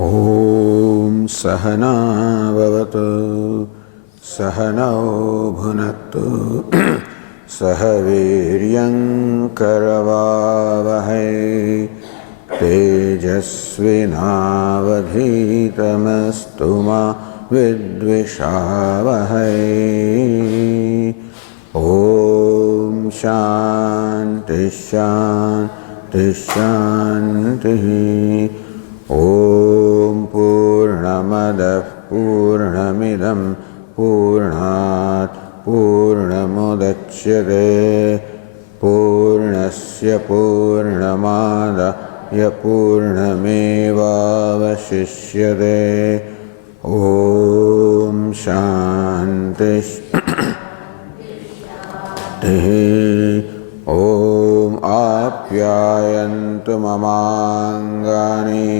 Om Sahana Bhavatu Sahanau Bhunaktu Sahaviryam Karavavahai Tejasvinavadhitamastu ma vidvishavahai. Om Shanti Shanti Shanti. Om Purnamadav Purnamidam Purnat Purnamudachyate Purnasya Purnamadaya Purnamevavashishyate. Om Shanti Shanti. Om Apyayantu Mamangani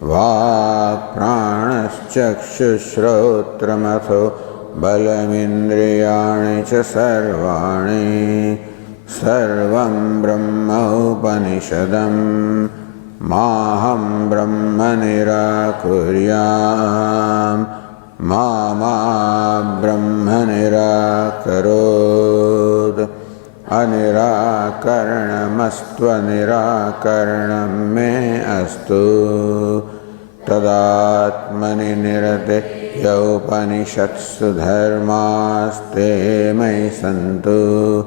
Vak Pranaschakshushrotramatho Balamindriyani cha sarvani Sarvam Brahma Upanishadam Maham Brahma Nirakuryam Mama Brahma Nirakarod. Anirakaranamastu anirakaranam me astu tadatmani nirate yaupanishatsu dharmaste mai santu.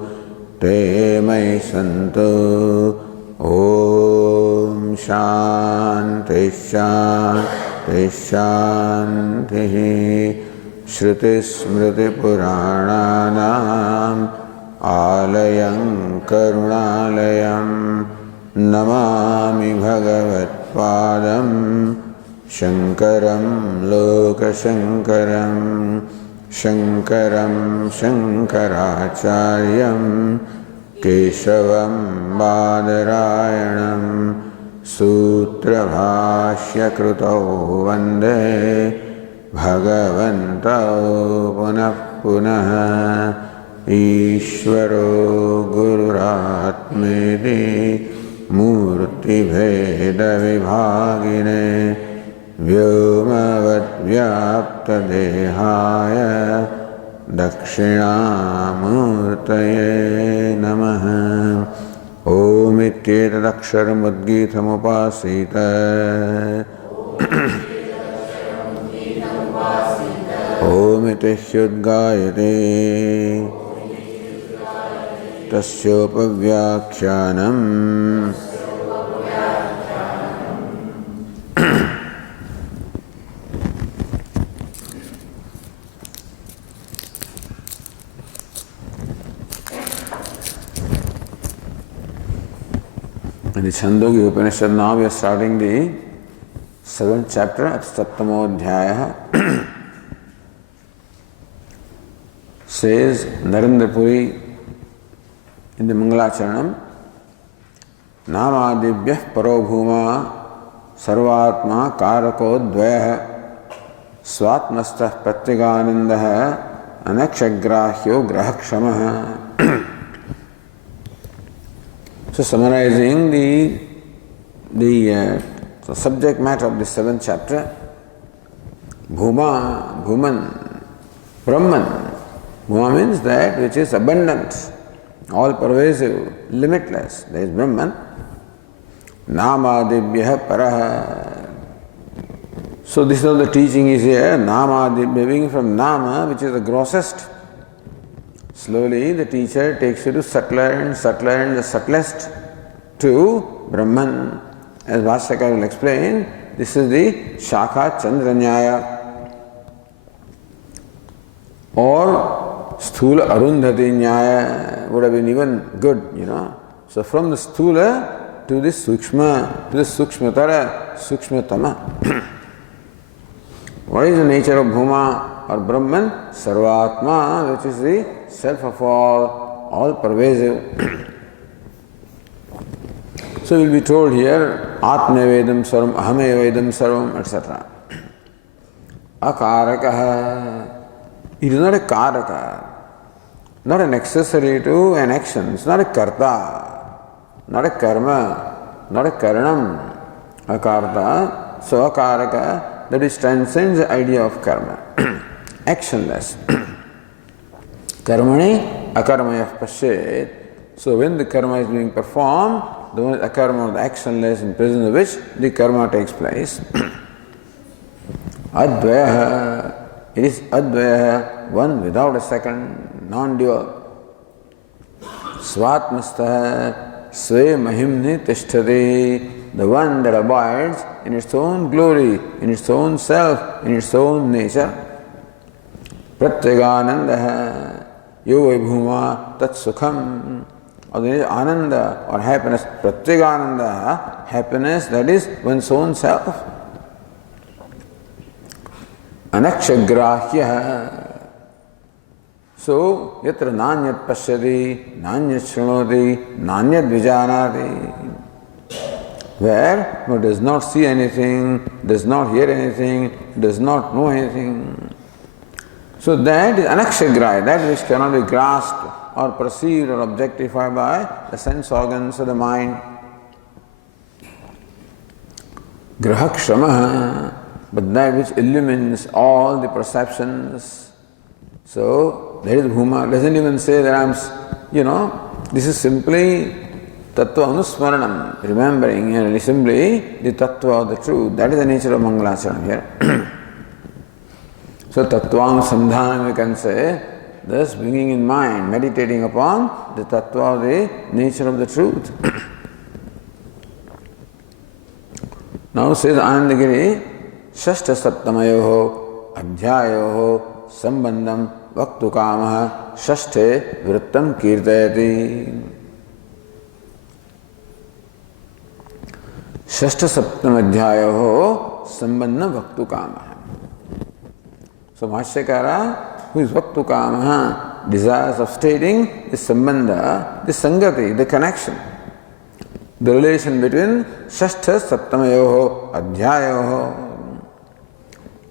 Om Shanti Shanti Shanti. Shruti Smriti Purananam Alayam Karunalayam Namami Bhagavat Padam Shankaram Lokashankaram Shankaram Shankaracharyam Keshavam Badarayanam Sutra Bhashya Krutau Vande Bhagavantau Punah Punah Ishvaro Gururatmedi Murti Bheda Vibhagine Vyomavad Vyapta Dehaya Dakshinamurtaye Namaha. Om Ityetadaksharam Udgitamupasita Om Itishyudgayate Tasyopavyakyanam. In the Chhandogya Upanishad, now we are starting the 7th chapter at Saptamodhyaya. Says Narendra Puri in the Mangalacharanam, Namadibhyah Parobhuma Sarvatma Karako Dvayah Swatmastah Pratyaganandaha Anakshagrahyo Grahakshamaha. So summarizing the subject matter of the 7th chapter, Bhuma, Bhuman, Brahman. Bhuma means that which is abundant, all pervasive, limitless. There is Brahman. Namadibhyah Paraha. So this is all the teaching is here. Namadibhyah, being from Nama, which is the grossest. Slowly the teacher takes you to subtler and subtler and the subtlest to Brahman. As Bhashyakar will explain, this is the Shakha Chandranyaya or Sthula Arundhati Nyaya would have been even good, So from the Sthula to the Sukshma, to the Sukshmatara, Sukshmatama. What is the nature of Bhuma or Brahman? Sarvatma, which is the self of all pervasive. So we'll be told here, Atmavedam Sarvam, Ahamevedam Sarvam, etc. Akarakaha. It is not a karaka, not an accessory to an action. It's not a karta, not a karma, not a karanam. A karta, svakaraka, that which transcends the idea of karma. Actionless. Karmani akarmayah pashet. So when the karma is being performed, the one is akarma, the actionless, in presence of which the karma takes place. Advaya, it is advaya, one without a second, non-dual. Svatmastha, sve mahimni tishtade, the one that abides in its own glory, in its own self, in its own nature. Pratyagananda, yo vibhuma tat sukham. Or there is ananda or happiness. Pratyagananda, happiness, that is one's own self. Anakshagrahya. So, yatra nanyat pashyati, nanyat shrunoti, nanyat vijanati. Where one does not see anything, does not hear anything, does not know anything. So that is anakshagrahya, that which cannot be grasped or perceived or objectified by the sense organs of the mind. Grahakshamaha, but that which illumines all the perceptions. So, that is Bhuma. Doesn't even say that this is simply Tattva Anusmaranam, remembering simply the Tattva of the truth. That is the nature of Mangalacharan here. So, Tattvang Sandhanam we can say, thus bringing in mind, meditating upon the Tattva of the nature of the truth. Now says Anandagiri, Shashta Saptamayoho Adhyayoho Sambandham Vaktu Kamaha Shashthe Vrittam Kirtayati. Shashta Saptam Adhyayoho Sambandham Vaktu Kamaha. So Bhashyakara, who is Vaktu Kamaha, desires of stating the Sambandha, the Sangati, the connection, the relation between Shashtha Saptamayoho Adhyayoho.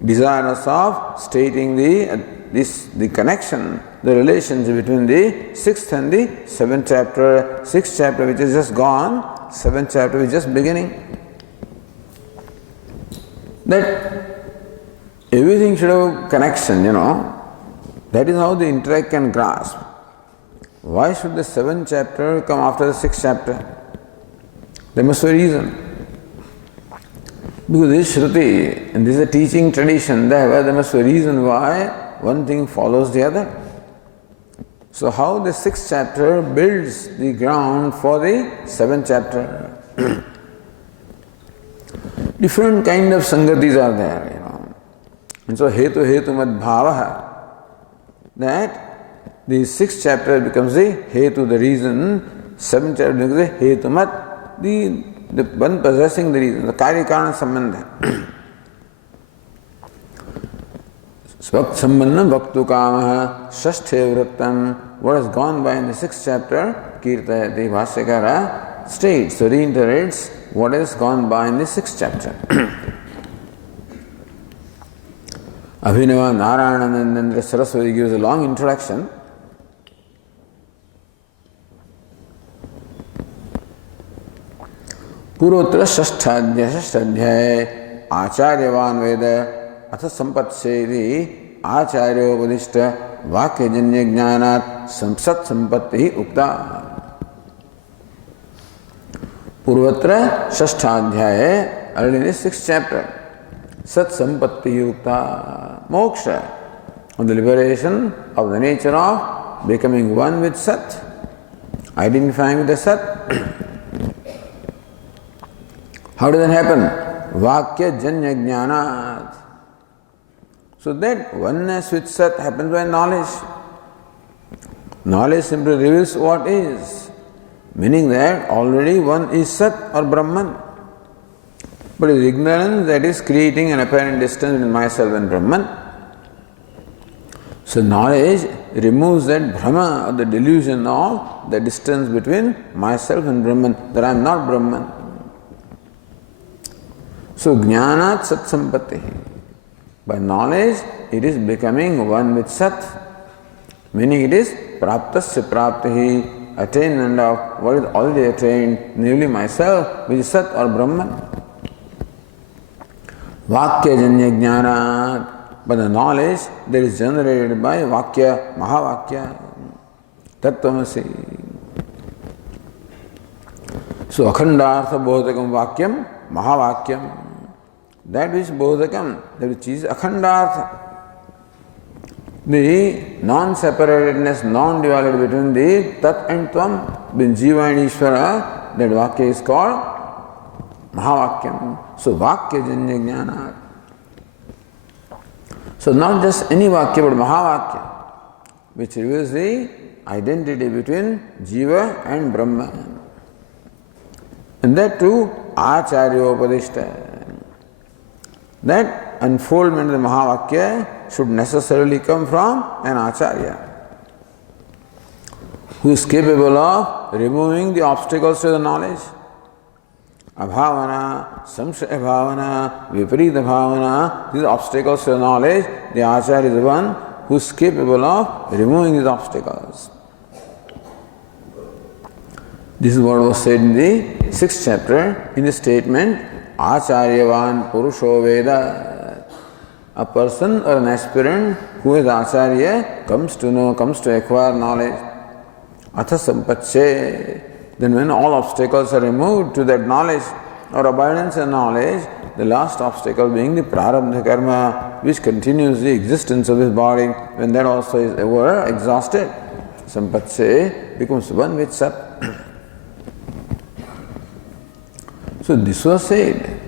Desirous of stating the connection, the relations between the 6th and the 7th chapter, 6th chapter which is just gone, 7th chapter which is just beginning. That everything should have connection, That is how the intellect can grasp. Why should the 7th chapter come after the 6th chapter? There must be a reason. Because this is Shruti, and this is a teaching tradition, there must be a reason why one thing follows the other. So how the 6th chapter builds the ground for the 7th chapter. Different kind of sangatis are there, And so hetu mad bhavaha, that the 6th chapter becomes the hetu, the reason, 7th chapter becomes the hetu mat, the one possessing the reason, the karya-karana sambandha. Svakt sambandham vaktu kamaha shashthe vrittam. What has gone by in the 6th chapter, Kirtayati, Bhashyakara states, so reiterates what has gone by in the 6th chapter. Abhinava Narayananandra Saraswati gives a long introduction. पूर्वोत्तर षष्ठाध्याय आचार्यवान वेद अथ संपत्सेदि आचार्योपदिष्ट वाक्यजन्य ज्ञानात् सत् संपत्ति उक्ता. पूर्वोत्तर षष्ठाध्याय, already 6th chapter, सत् संपत्ति उक्ता, moksha, on the liberation of the nature of becoming one with Sat, identifying with the Sat. How does that happen? Vakya janya jnanat. So that oneness with Sat happens by knowledge. Knowledge simply reveals what is, meaning that already one is Sat or Brahman. But it is ignorance that is creating an apparent distance between myself and Brahman. So knowledge removes that Brahma or the delusion of the distance between myself and Brahman, that I am not Brahman. So, jnanat sat sampatti. By knowledge, it is becoming one with Sat, meaning it is praptasya praptihi, attainment of what is already attained, namely myself, which is Sat or Brahman. Vakya janya jnana, but the knowledge that is generated by Vakya, Mahavakya, Tattvamasi. So Akhandartha Bodhakam Vakyam, Mahavakyam. That which Bodhakam, that which is Akhandartha. The non-separatedness, non-duality between the Tat and Tvam, between Jiva and Ishvara, that Vakya is called Mahavakyam. So Vakya Janya Jnana. So not just any Vakya but Mahavakya, which reveals the identity between Jiva and Brahma. And that too, Acharya Upadishta. That unfoldment of the Mahavakya should necessarily come from an Acharya who is capable of removing the obstacles to the knowledge. Abhavana, Samshaya Bhavana, Viparita Bhavana, these obstacles to the knowledge, the Acharya is the one who is capable of removing these obstacles. This is what was said in the 6th chapter in the statement Acharyavan Purusho Veda. A person or an aspirant who is Acharya comes to know, comes to acquire knowledge. Atha Sampatshe. Then when all obstacles are removed to that knowledge or abundance and knowledge, the last obstacle being the prarabdha karma which continues the existence of this body, when that also is ever exhausted, Sampatshe becomes one with Sat. So this was said.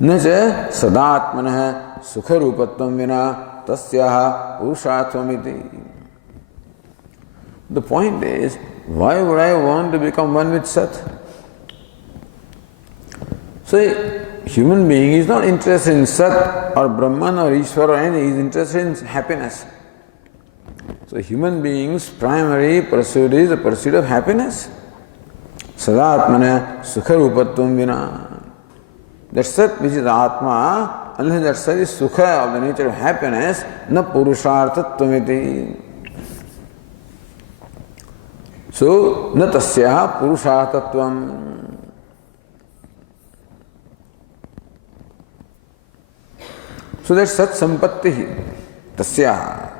Naja sadatmanah sukharupatvam vina tasyaha urushatvamiti. The point is, why would I want to become one with Sat? So a human being is not interested in Sat or Brahman or Ishvara or anything, he is interested in happiness. So a human being's primary pursuit is the pursuit of happiness. Sadatmana sukharupatvam vina. That Sat which is Atma, unless that Sat is Sukha of the nature of happiness, na purushartattvamiti. So, na tasyaha purushartattvam. So that Sat Sampatti, tasyaha.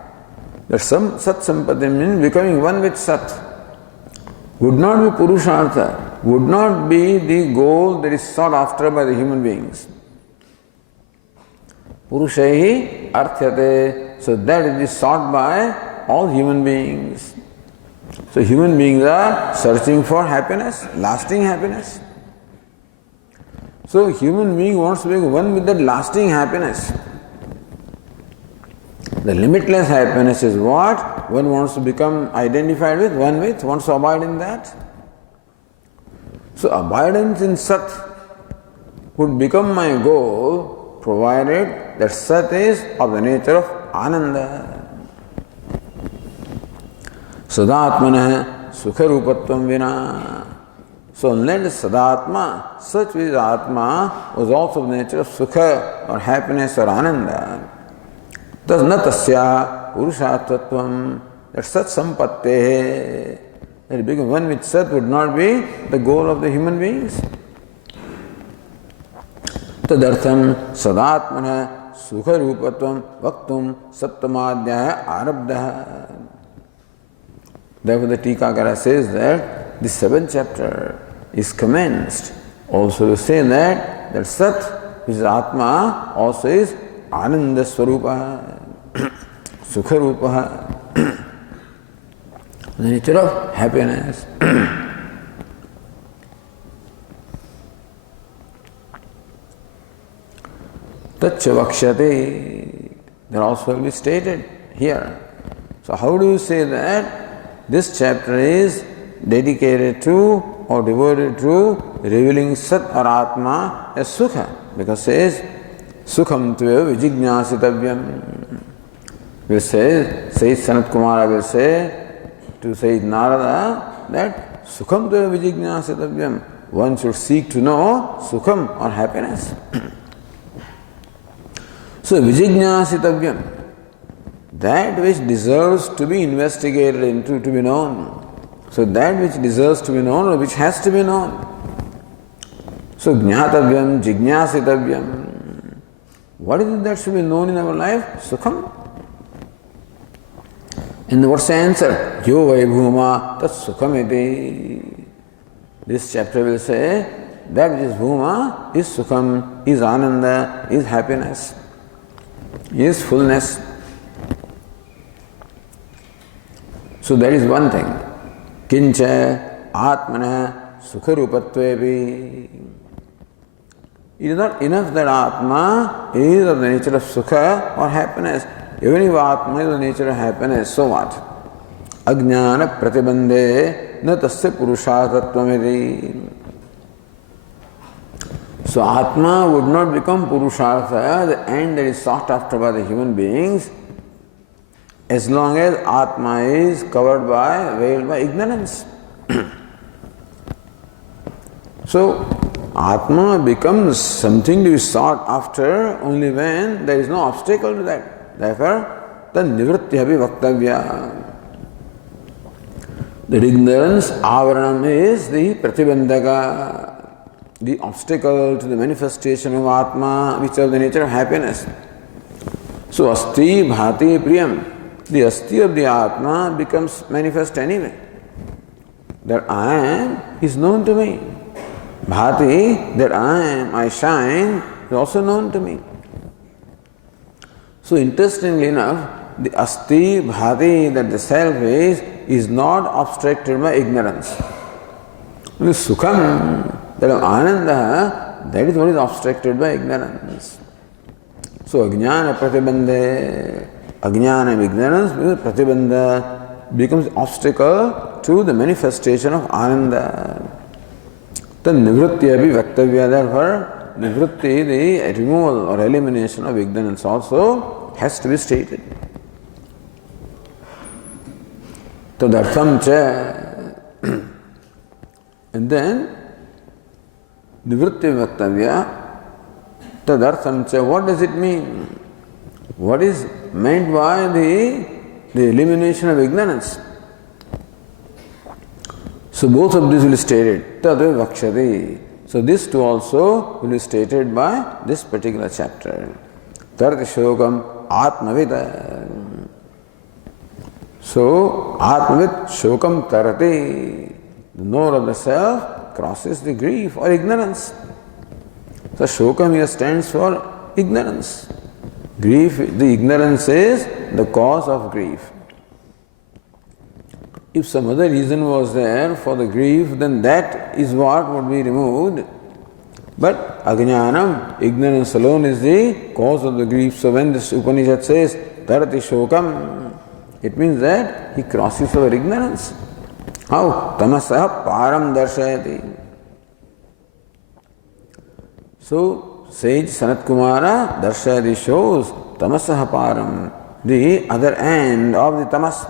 That Sat Sampatti means becoming one with Sat. Would not be Purushartha, would not be the goal that is sought after by the human beings. Purushahi arthyate, so that is sought by all human beings. So human beings are searching for happiness, lasting happiness. So human being wants to be one with that lasting happiness. The limitless happiness is what one wants to become identified with, one with, wants to abide in that. So abidance in Sat would become my goal, provided that Sat is of the nature of Ananda. Sadatmanah sukharupatvam vina. So unless Sadatma, such which is Atma, was also of the nature of Sukha or happiness or Ananda. Thus na tasya purushattatvam, that Sat Sampatte, that become one with Sat would not be the goal of the human beings. Tadartham sadatmana sukharupatvam vaktum saptamadhyaya arabdha. Therefore the Tikakara says that the 7th chapter is commenced also to say that Sat, which is Atma, also is Ananda Swarupa, Sukha Rupa, the nature of happiness. Tacha Vakshate, that also will be stated here. So how do you say that this chapter is dedicated to or devoted to revealing Sat or Atma as Sukha? Because it says, Sukham tveva vijijñāsitavyam. Will say, Sayyid Sanat Kumara will say to Sayyid Narada that Sukham tveva vijijñāsitavyam. One should seek to know Sukham or happiness. So vijijñāsitavyam, that which deserves to be investigated into, to be known. So that which deserves to be known or which has to be known. So jñātavyam, jignāsitavyam. What is it that should be known in our life? Sukham. And what's the answer? Yo vai bhuma tat sukhamiti. This chapter will say that which is bhuma is sukham, is ananda, is happiness, is fullness. So that is one thing. Kincha atmana sukharupatvevi. It is not enough that Atma is of the nature of sukha or happiness. Even if Atma is of the nature of happiness, so what? Ajnana pratibandhe na tasya purusharthattvamiti. So Atma would not become purushartha, the end that is sought after by the human beings, as long as Atma is covered by, veiled by ignorance. So Atma becomes something to be sought after only when there is no obstacle to that. Therefore, the nivrittyapi vaktavya. The ignorance, avaranam, is the pratibandhaka, the obstacle to the manifestation of Atma, which is of the nature of happiness. So, asti bhati priyam, the asti of the Atma becomes manifest anyway. That I am is known to me. Bhati, that I am, I shine, is also known to me. So, interestingly enough, the asti bhati, that the self is not obstructed by ignorance. The sukham, that of ananda, that is what is obstructed by ignorance. So, ajnana pratibandhe, ajnana ignorance, pratibandha becomes obstacle to the manifestation of ananda. The nivrittyapi vaktavya, therefore, nivritti, the removal or elimination of ignorance also has to be stated. Tadartham cha. And then, nivritti vaktavya, tadartham cha, what does it mean? What is meant by the elimination of ignorance? So both of these will be stated. Tadve vakshati. So this too also will be stated by this particular chapter. Tarati shokam atmavita. So atmavit shokam tarati. The knower of the self crosses the grief or ignorance. So shokam here stands for ignorance. Grief, the ignorance is the cause of grief. If some other reason was there for the grief, then that is what would be removed. But ajnanam, ignorance alone is the cause of the grief. So when this Upanishad says tarati shokam, it means that he crosses over ignorance. How? Tamasah param darshayati. So sage Sanat Kumara darshayati shows tamasah param, the other end of the tamas.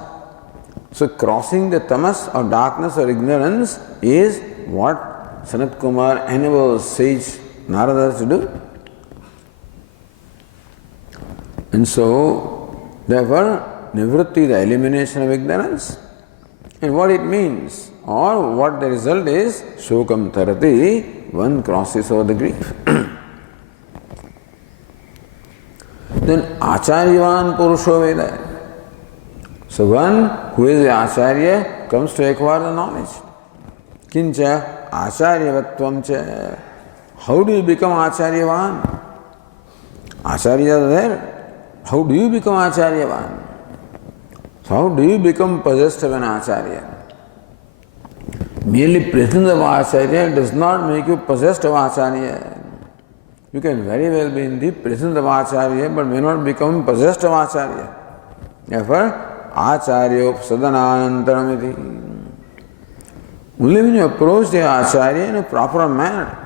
So crossing the tamas or darkness or ignorance is what Sanat Kumar enables sage Narada to do. And so, therefore, nivritti, the elimination of ignorance, and what it means, or what the result is, shokam tarati, one crosses over the grief. Then acharyavan purusho veda. So one who is the acharya comes to acquire the knowledge. Kincha acharyavatvam cha. How do you become acharyavan? Acharya are there. How do you become acharyavan? So how do you become possessed of an acharya? Merely presence of acharya does not make you possessed of acharya. You can very well be in the presence of acharya but may not become possessed of acharya. Therefore, acharya sadanantaramiti. Only when you approach the acharya in a proper manner,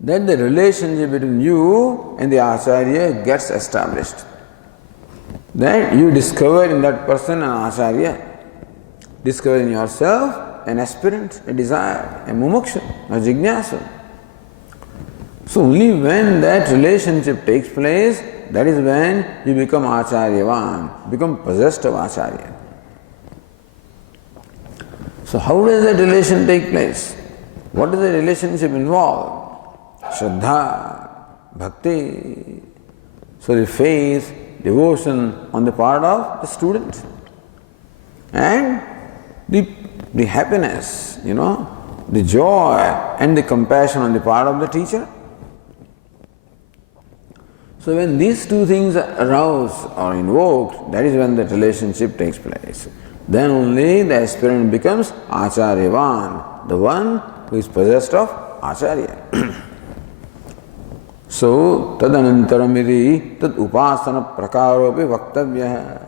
then the relationship between you and the acharya gets established. Then you discover in that person an acharya, discover in yourself an aspirant, a desire, a mumuksha, a jignasa. So only when that relationship takes place, that is when you become acharyavan, become possessed of acharya. So how does that relation take place? What does the relationship involve? Shraddha, bhakti. So the faith, devotion on the part of the student, and the happiness, the joy and the compassion on the part of the teacher. So when these two things are aroused or invoked, that is when that relationship takes place. Then only the aspirant becomes Acharyavan, the one who is possessed of Acharya. So, tadanantaramiri tad upasana prakaropi vaktavya.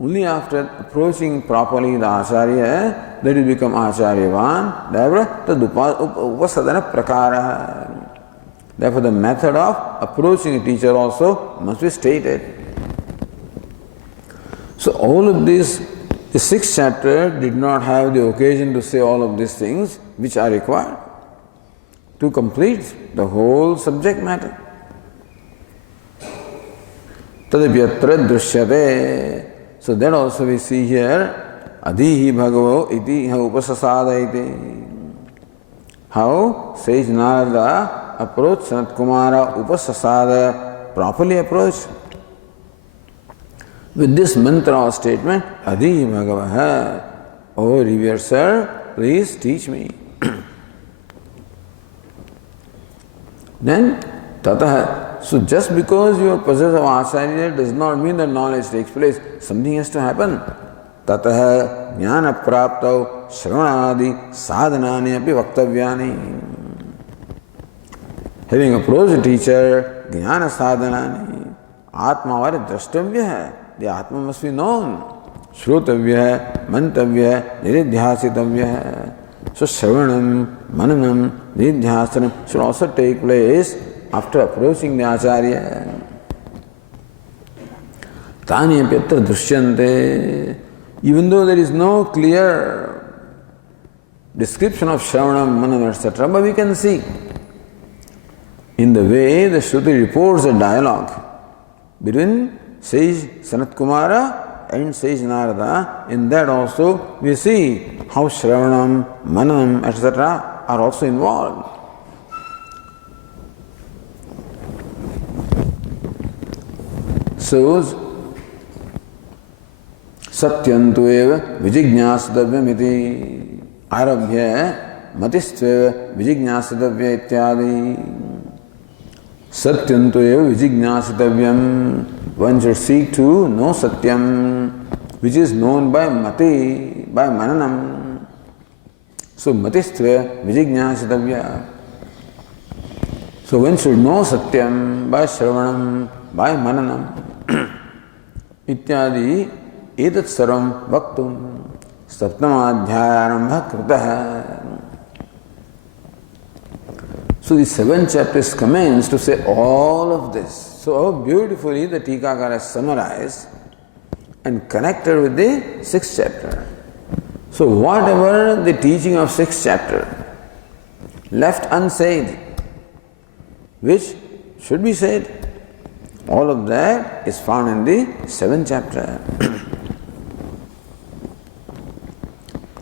Only after approaching properly the Acharya, that will become Acharyavan. Therefore, tad upasadana prakara. Therefore, the method of approaching a teacher also must be stated. So, all of this, the sixth chapter did not have the occasion to say all of these things which are required to complete the whole subject matter. Tadapyatra drishyate. So that also we see here, Adihi Bhagavo iti upasasada iti. How sage Narada approached Sanat Kumara upasasada, properly approached. With this mantra or statement, Adihi Bhagavaha, O revered sir, please teach me. Then, tataha. So just because you are possessed of Acharya does not mean that knowledge takes place. Something has to happen. Tataha jnana praptau shravanadi sadhanani api vaktavyani. Having approached a teacher, jnana sadhanani, atma var drashtavya hai. The atma must be known. Shrutavya hai, mantavya hai, niridhyasitavya hai. So Shravanam, Mananam, Nidhyasanam should also take place after approaching the Acharya. Tani apyatra drishyante. Even though there is no clear description of Shravanam, Mananam, etc., but we can see in the way the Shruti reports a dialogue between sage Sanat Kumara and sage Narada. In that also we see how Shravanam, Mananam, etc. are also involved. So, Satyantu eva vijignyasadavyamiti arabhya matistve vijignyasatavya ityadi. Satyantu eva vijignyasatavyam. One should seek to know Satyam, which is known by Mati, by Mananam. So Matistve vijignyasatavya. So one should know Satyam by Shravanam, by Mananam. Ityadi etat sarvam vaktum saptamadhyayarambha kritaha. So the seventh chapter is commenced to say all of this. So how beautifully the Tikakara has summarized and connected with the sixth chapter. So whatever the teaching of sixth chapter left unsaid, which should be said, all of that is found in the seventh chapter.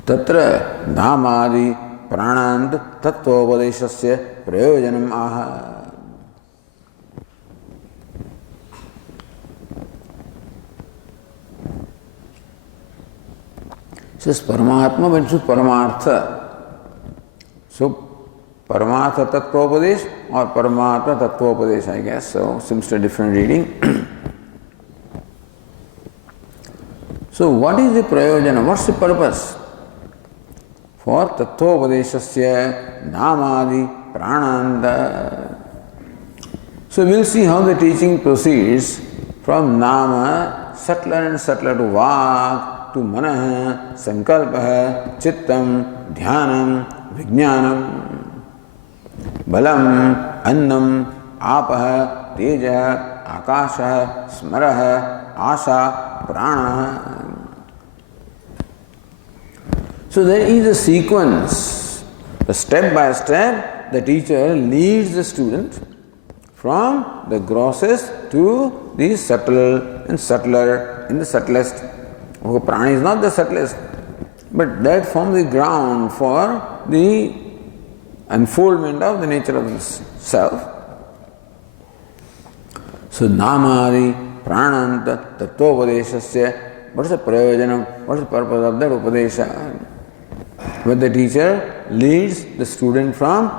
Tatra dhamadi pranant tattvopadeshasya prayojanam aha. Says Paramatma went to Paramartha. So Paramartha Tattvopadesh or Paramatma Tattvopadesh, I guess. So seems to a different reading. So what is the prayojana? What's the purpose? For Tattvopadeshasya Namadi Prananda. So we'll see how the teaching proceeds from Nama, subtler and subtler to Vak, to Manah, Sankalpah, Chittam, Dhyanam, Vijnanam, Balam, Annam, Apah, Teja, Akasha, Smaraha, Asha, Prana. So there is a sequence. Step by step, the teacher leads the student from the grossest to the subtle and subtler and the subtlest. Prana is not the subtlest, but that forms the ground for the unfoldment of the nature of the self. So Namadi Prananta Tattvopadeshasya, what is the prayojanam, what is the purpose of that Upadesha? When the teacher leads the student from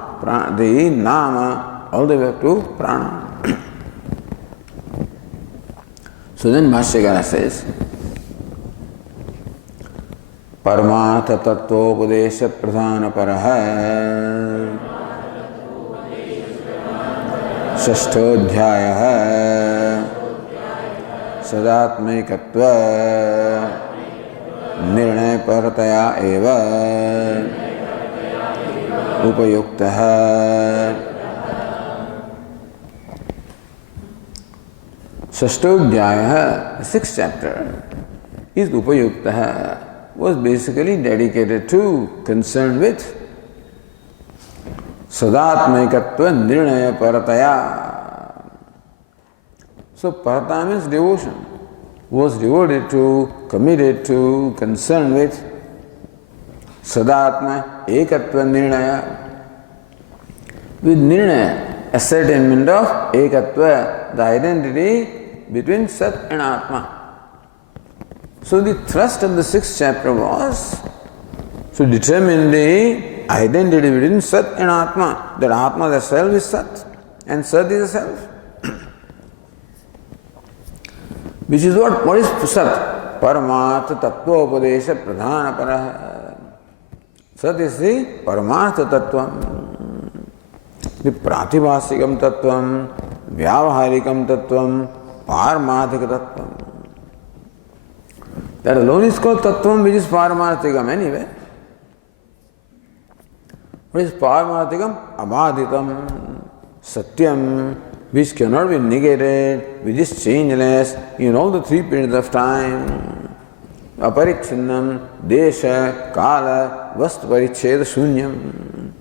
the Nama all the way up to Prana. So then Bhashyakara says, Paramartha Tattvopadesha Pradhana Paraha Shashtodhyaya Sadatmaikatva Nirnay Parataya Eva Upayuktaha. Chhandogya, the sixth chapter, is Upayuktaha, was basically dedicated to, concerned with Sadatmaikatva Nirnaya Parataya. So Parata means devotion, was devoted to, committed to, concerned with Sadatma Ekatva Nirnaya. With Nirnaya, ascertainment of Ekatva, the identity between Sat and Atma. So the thrust of the sixth chapter was to determine the identity between Sat and Atma, that Atma, the self, is Sat and Sat is the self. Which is what? What is Sat? Paramartha Tattvopadesha Pradhana Paraha. Sat is the Paramartha Tattvam, the Pratibhasikam Tattvam, Vyavaharikam Tattvam, Paramarthika Tattvam. That alone is called Tattvam, which is Paramarthikam anyway. What is Paramarthikam? Abhaditam, Satyam, which cannot be negated, which is changeless in all the three periods of time. Aparichinnam, Desha, Kala, Vastu Paricheda Shunyam,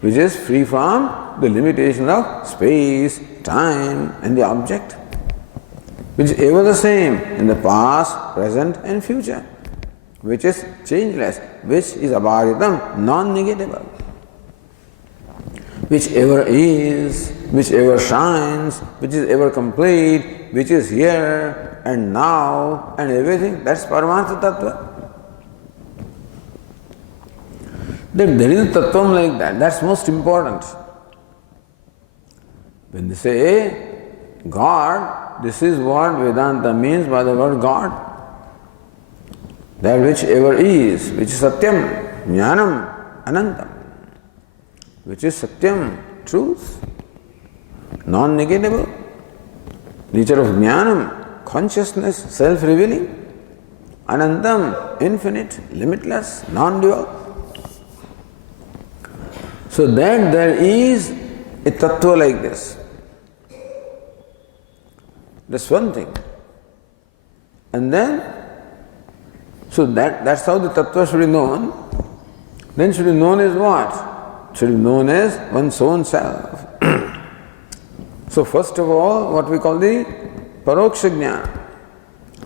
which is free from the limitation of space, time and the object, which is ever the same in the past, present and future, which is changeless, which is abhaditam, non-negatable, which ever is, which ever shines, which is ever complete, which is here and now and everything. That's Paramartha Tattva. There is a Tattvam like that. That's most important. When they say God, this is what Vedanta means by the word God. That which ever is, which is Satyam, Jnanam, Anantam, which is Satyam, truth, non-negatable, nature of Jnanam, consciousness, self-revealing, Anantam, infinite, limitless, non-dual. So that there is a Tattva like this. That's one thing. And then, so that's how the Tattva should be known. Then should be known as what? Should be known as one's own self. So first of all, what we call the Paroksha Jnana,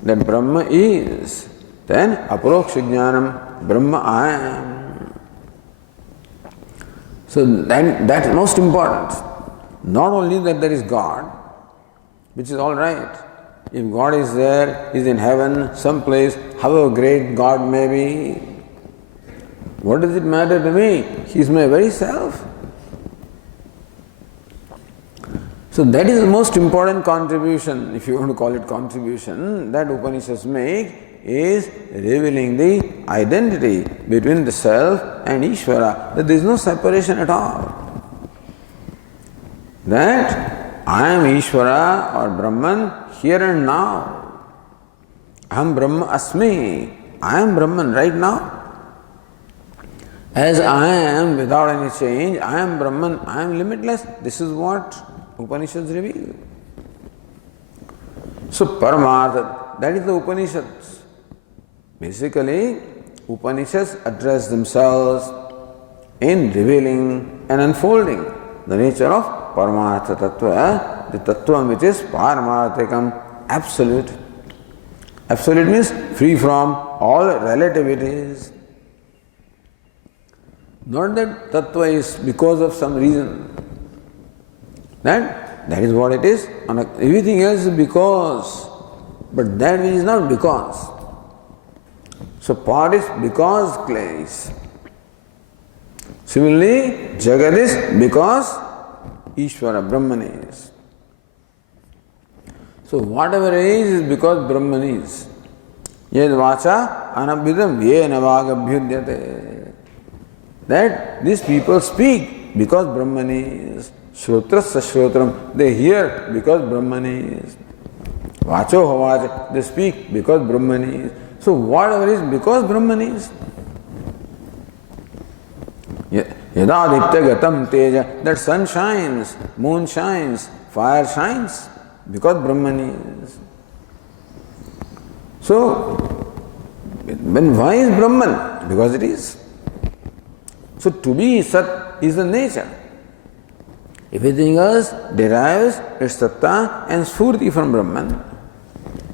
that Brahma is. Then Aparoksha Jnanam, Brahma I am. So that's most important. Not only that there is God, which is all right. If God is there, He is in heaven, someplace, however great God may be, what does it matter to me? He is my very self. So that is the most important contribution, if you want to call it contribution, that Upanishads make, is revealing the identity between the self and Ishvara, that there is no separation at all. That I am Ishvara or Brahman here and now. Aham Brahma Asmi. I am Brahman right now. As I am without any change, I am Brahman, I am limitless. This is what Upanishads reveal. So Paramartha, that is the Upanishads. Basically, Upanishads address themselves in revealing and unfolding the nature of Paramartha Tattva, the Tattva which is Paramarthikam, absolute. Absolute means free from all relativities. Not that Tattva is because of some reason. That that is what it is. Everything else is because, but that which is not because. So pot is because clay is. Similarly, Jagat is because Ishvara, Brahman is. So whatever is because Brahman is. Yed vacha anabhidam yena vagabhyudyate. That these people speak because Brahman is. Shrotrasya shrotram, they hear because Brahman is. Vacho havacha, they speak because Brahman is. So whatever is because Brahman is. Yadaditya gatam teja, that sun shines, moon shines, fire shines because Brahman is. So, when why is Brahman? Because it is. So to be Sat is the nature. Everything else derives its Satta and Surti from Brahman.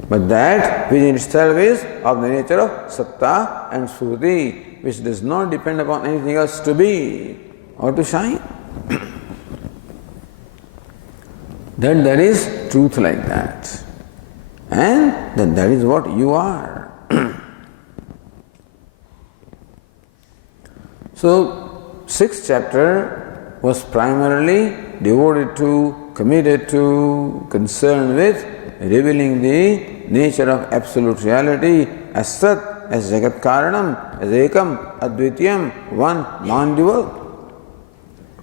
But that which in itself is of the nature of Satta and Surti, which does not depend upon anything else to be or to shine. Then there is truth like that. And then that is what you are. So, 6th chapter was primarily devoted to, committed to, concerned with revealing the nature of absolute reality as Sat, as Jagat Karanam, as Ekam, Advitiyam, one, non-dual.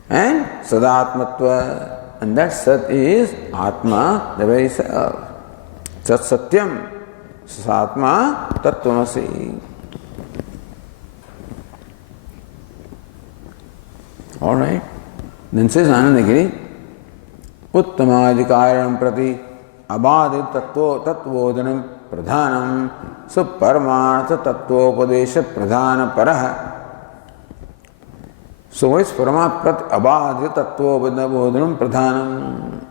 And Sadatmatva, and that Sat is Atma, the very self. Sat Satyam, Satma, Tattvamasi. Alright. Then says Anandagiri, Uttamadikaram prati abadit tattvodhanam pradhanam so paramartha tattvopadesha pradhana paraha. So what is parama prati abadit tattvodhanam pradhanam?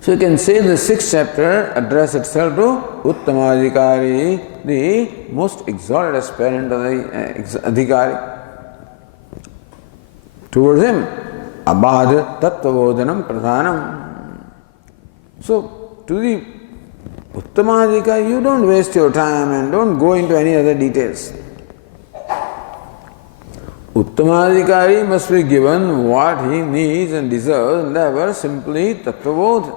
So you can say the 6th chapter address itself to Uttamadikari, the most exalted aspirant of the Adhikari. Towards him, Abad Tattvavodhanam Pradhanam. So, to the Uttamadika, you don't waste your time and don't go into any other details. Uttamadikari must be given what he needs and deserves, and therefore simply Tattvabodha.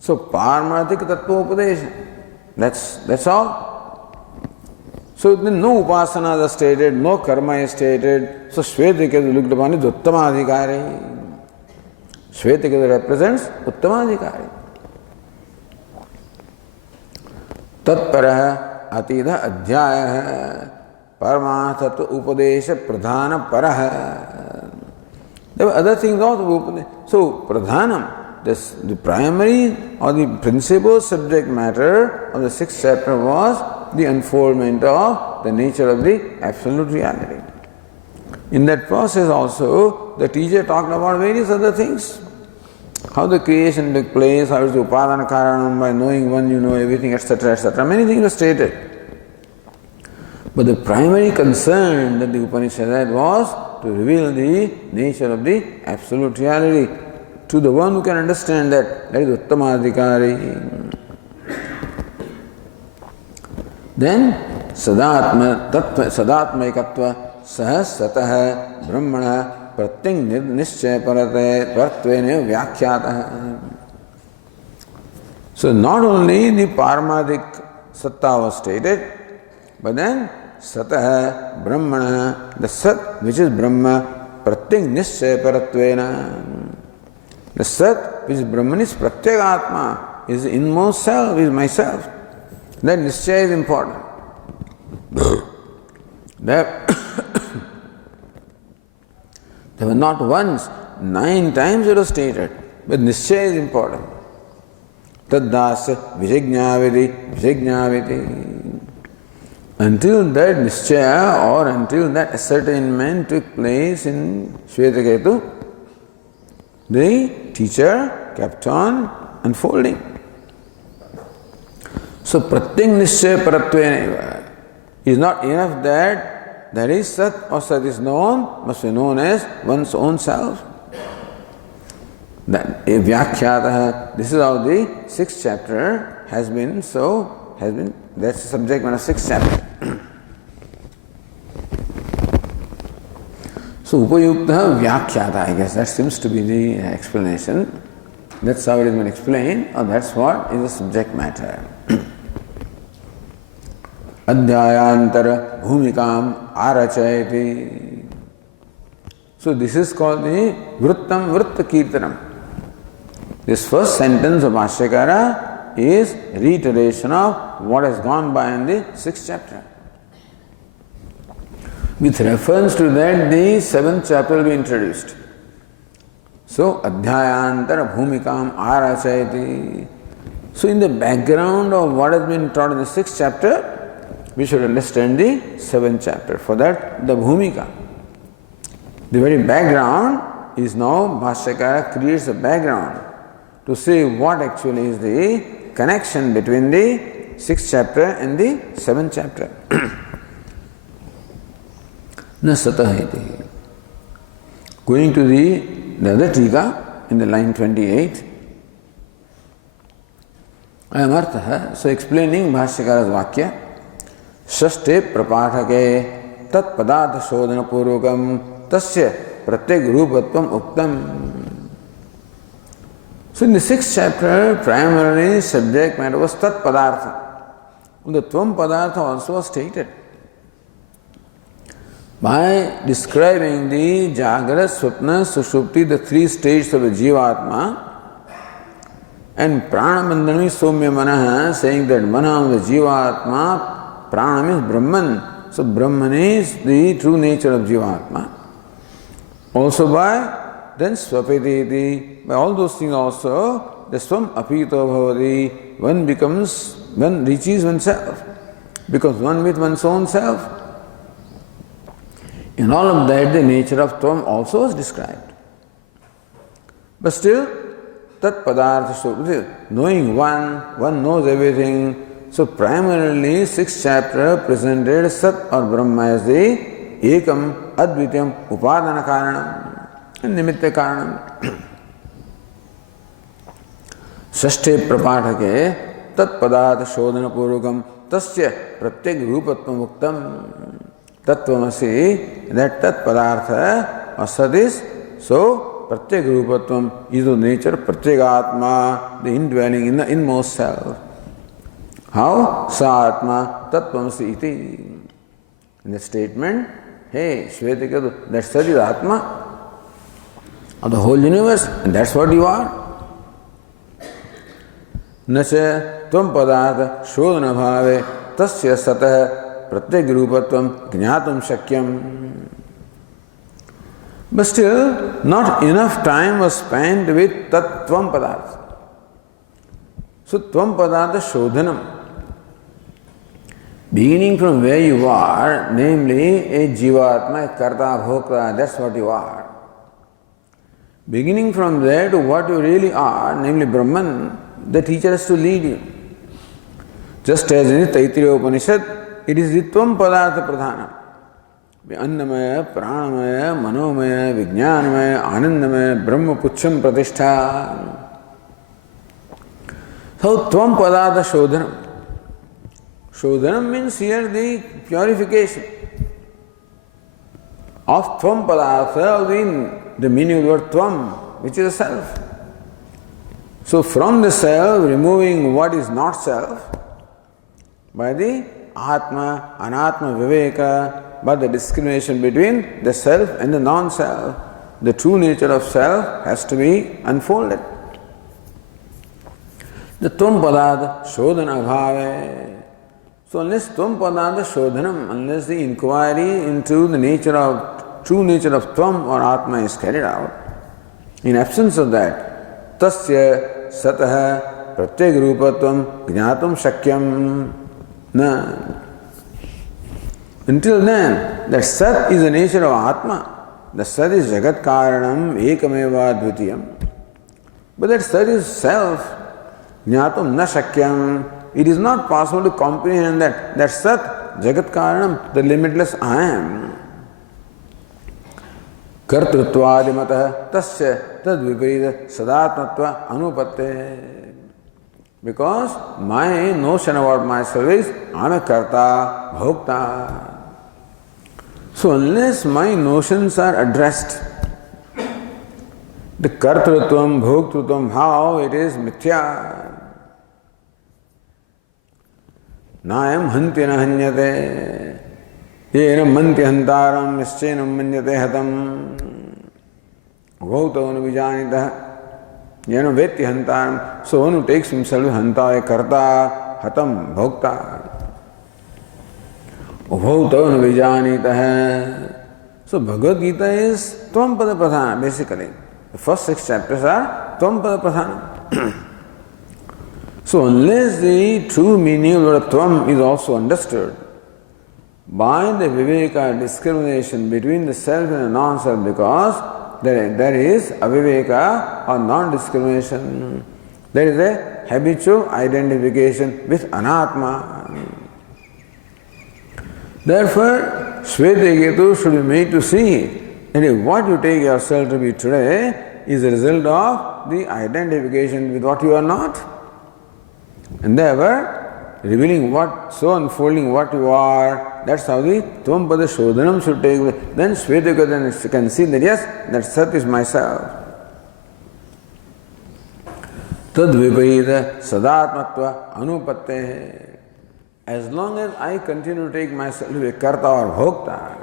So, Paramarthik Tattvopadesha. That's all. So then no upasana is stated, no karma is stated. So Shvetakeda looked upon as Uttamadhikari. Shvetakeda represents Uttamadhikari. Tatparaha atidha adhyaya paramathat upadesha pradhana paraha. There were other things also. So pradhanam, the primary or the principal subject matter of the 6th chapter was the unfoldment of the nature of the absolute reality. In that process also, the teacher talked about various other things. How the creation took place, how is the upadana karanam, by knowing one you know everything, etc., etc. Many things were stated. But the primary concern that the Upanishad had was to reveal the nature of the absolute reality to the one who can understand that. That is Uttamadhikari. Then Sadatmaikatva Sah Satah Brahmana Pratyang Nischaya Parate Tvartvene Vyakhyatah. So not only the Paramadhik Satta was stated, but then Satah Brahmana, the Sat which is Brahma, Pratyang Nischaya Paratvena. The Sat which is Brahman is Pratyagatma, is the inmost self, is myself. That Nischaya is important. There were not once, 9 times it was stated, but Nischaya is important. Taddasya Vijajñaviti. Until that Nischaya or until that ascertainment took place in Shvetaketu, the teacher kept on unfolding. So Pratyang Nischaya Paratvena is not enough that there is Sat or Sat is known, must be known as one's own self. That Vyakhyatah, this is how the sixth chapter has been, that's the subject matter of sixth chapter. So Upayukta Vyakhyata, I guess that seems to be the explanation. That's how it has been explained, or that's what is the subject matter. Adhyayantara bhumikam arachayati. So this is called the Vrittam Vritta Kirtanam. This first sentence of Bhashyakara is reiteration of what has gone by in the sixth chapter. With reference to that, the seventh chapter will be introduced. So, Adhyayantara Bhumikam Arachayati. So, in the background of what has been taught in the sixth chapter, we should understand the seventh chapter. For that, the Bhumika. The very background is now Bhashyakara creates a background to see what actually is the connection between the sixth chapter and the seventh chapter. Na satahiti. Going to the other tika in the line 28. Ayamartha, so explaining Bhashyakara's vakya. Shashte prapathake tat padartha shodhana purvakam tasya pratyek rupatvam uktam. So in the sixth chapter, primarily subject matter was tat padartha. The tvam padartha also was stated. By describing the Jagara, Swapna, Sushupti, the three stages of the Jivatma, and Pranabandhana is Somya Manaha, saying that Mana is the Jivatma, Pranam is Brahman. So Brahman is the true nature of Jivatma. Also by then Swapiti, by all those things also, the Swam Apito Bhavati, one reaches oneself, because one with one's own self. In all of that, the nature of Tvam also is described. But still, Tat Padartha, knowing one knows everything. So primarily, sixth chapter presented Sat or Brahma as the Ekam, Advityam, Upadana Karanam and Nimitta Karanam. Shashte Prapathake, Tat Padartha Shodhana Purvakam, Tasya Pratyek Rupatvam Uktam. Tattvamasi, that tat padartha or sat is, so pratyek rupatvam is the nature of pratyekatma, the indwelling in the inmost self. How? Sa atma tattvamasi iti. In the statement, hey, Shvetakadu, that sat is atma of the whole universe, and that's what you are. Nacha tvam padartha shodhana bhave tasya satah pratyek rupatvam jnatum shakyam. But still, not enough time was spent with tat tvam padartha. So, tvam padartha shodhanam. Beginning from where you are, namely a jivatma, a karta, bhokta, that's what you are. Beginning from there to what you really are, namely Brahman, the teacher has to lead you. Just as in the Taittiriya Upanishad, it is Ritvam Padartha Pradhanam. Annamaya, Pranamaya, Manomaya, Vijnanamaya, Anandamaya, Brahma Pucham Pratishtha. So, Tvam Padartha Shodhanam. Shodhanam means here the purification of Tvam Padartha, the meaning of the word Tvam, which is a self. So, from the self, removing what is not self by the Atma, Anatma, Viveka, but the discrimination between the self and the non-self, the true nature of self has to be unfolded. The Tvam Padartha Shodhana Bhave. So unless Tvam Padartha Shodhanam, unless the inquiry into the true nature of Tvam or Atma is carried out, in absence of that, Tasya Satah Pratyek Rupatvam Jnatum Shakyam. Until then, that Sat is the nature of Atma. The Sat is Jagat Karanam Ekameva Dvitiyam. But that Sat is self. Jnatum na Shakyam. It is not possible to comprehend that Sat, Jagat Karanam, the limitless I am. Kartrutvaadimatah tasya tad viparita sadatmatva anupatte. Because my notion about myself is I am a karta, bhokta. So unless my notions are addressed, the kartrutvam, bhoktrutvam, how it is mithya. Nayam hanti na hanyate, yena manti hantaram, nischenam manyate hatam, bhoktavan vijanitah. Yena veti hantaram. So one who takes himself hanta, karta, hatam, bhokta. Ubhautavan vijanitah. So Bhagavad Gita is Tvam Pada Pradhana, basically. The first 6 chapters are Tvam Pada Pradhana. So unless the true meaning of the Tvam is also understood by the Viveka discrimination between the self and the non-self, because there is aviveka or non-discrimination, there is a habitual identification with anatma. Therefore, Shvetaketu should be made to see that if what you take yourself to be today is a result of the identification with what you are not, and therefore revealing what, so unfolding what you are, that's how the Tvam-pada Shodhanam should take place. Then Shvetaketa then can see that yes, that Sat is myself. Tad viparita sadatmatva anupatte. As long as I continue to take myself to be karta or bhokta,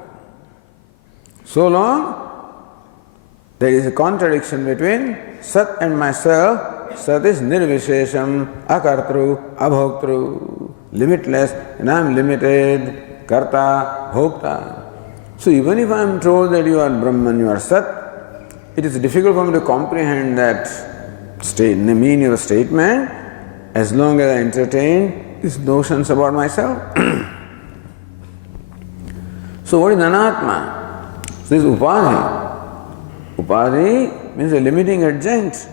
so long there is a contradiction between Sat and myself. Sat is nirvishesham, akartru, abhoktru, limitless, and I am limited, karta, bhokta. So even if I am told that you are Brahman, you are Sat, it is difficult for me to comprehend that meaning of a statement as long as I entertain these notions about myself. So what is anatma? This is upadhi. Upadhi means a limiting adjunct.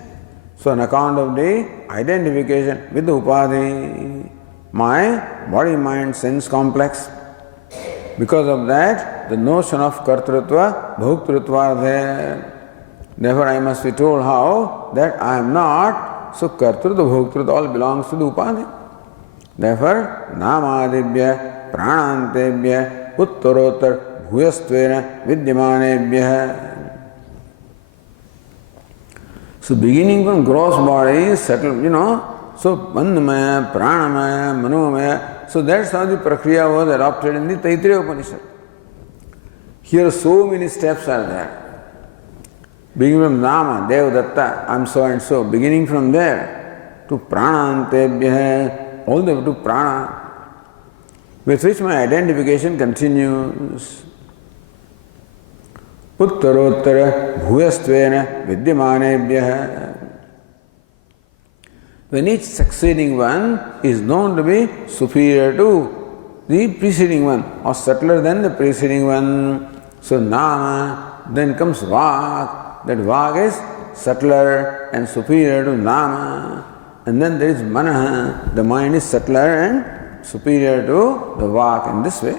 So on account of the identification with the upadhi, my body, mind, sense complex, because of that, the notion of kartrutva, bhoktrutva are there. Therefore I must be told how that I am not, so kartrutva, bhoktrutva all belongs to the upadhi. Therefore, namadibhya, pranantebhya, uttarotar, bhuyastvena, vidyamanebhya. So beginning from gross body, settled, so Annamaya, Pranamaya, Manomaya, so that's how the prakriya was adopted in the Taittiriya Upanishad. Here so many steps are there. Beginning from Nama, Devadatta, I am so and so, beginning from there to Pranantebhya, all the way to Prana, with which my identification continues. Uttarottara bhuyastvena vidyamanebhya. When each succeeding one is known to be superior to the preceding one or subtler than the preceding one, so Nama, then comes Vak. That Vak is subtler and superior to Nama. And then there is Manaha, the mind is subtler and superior to the Vak in this way.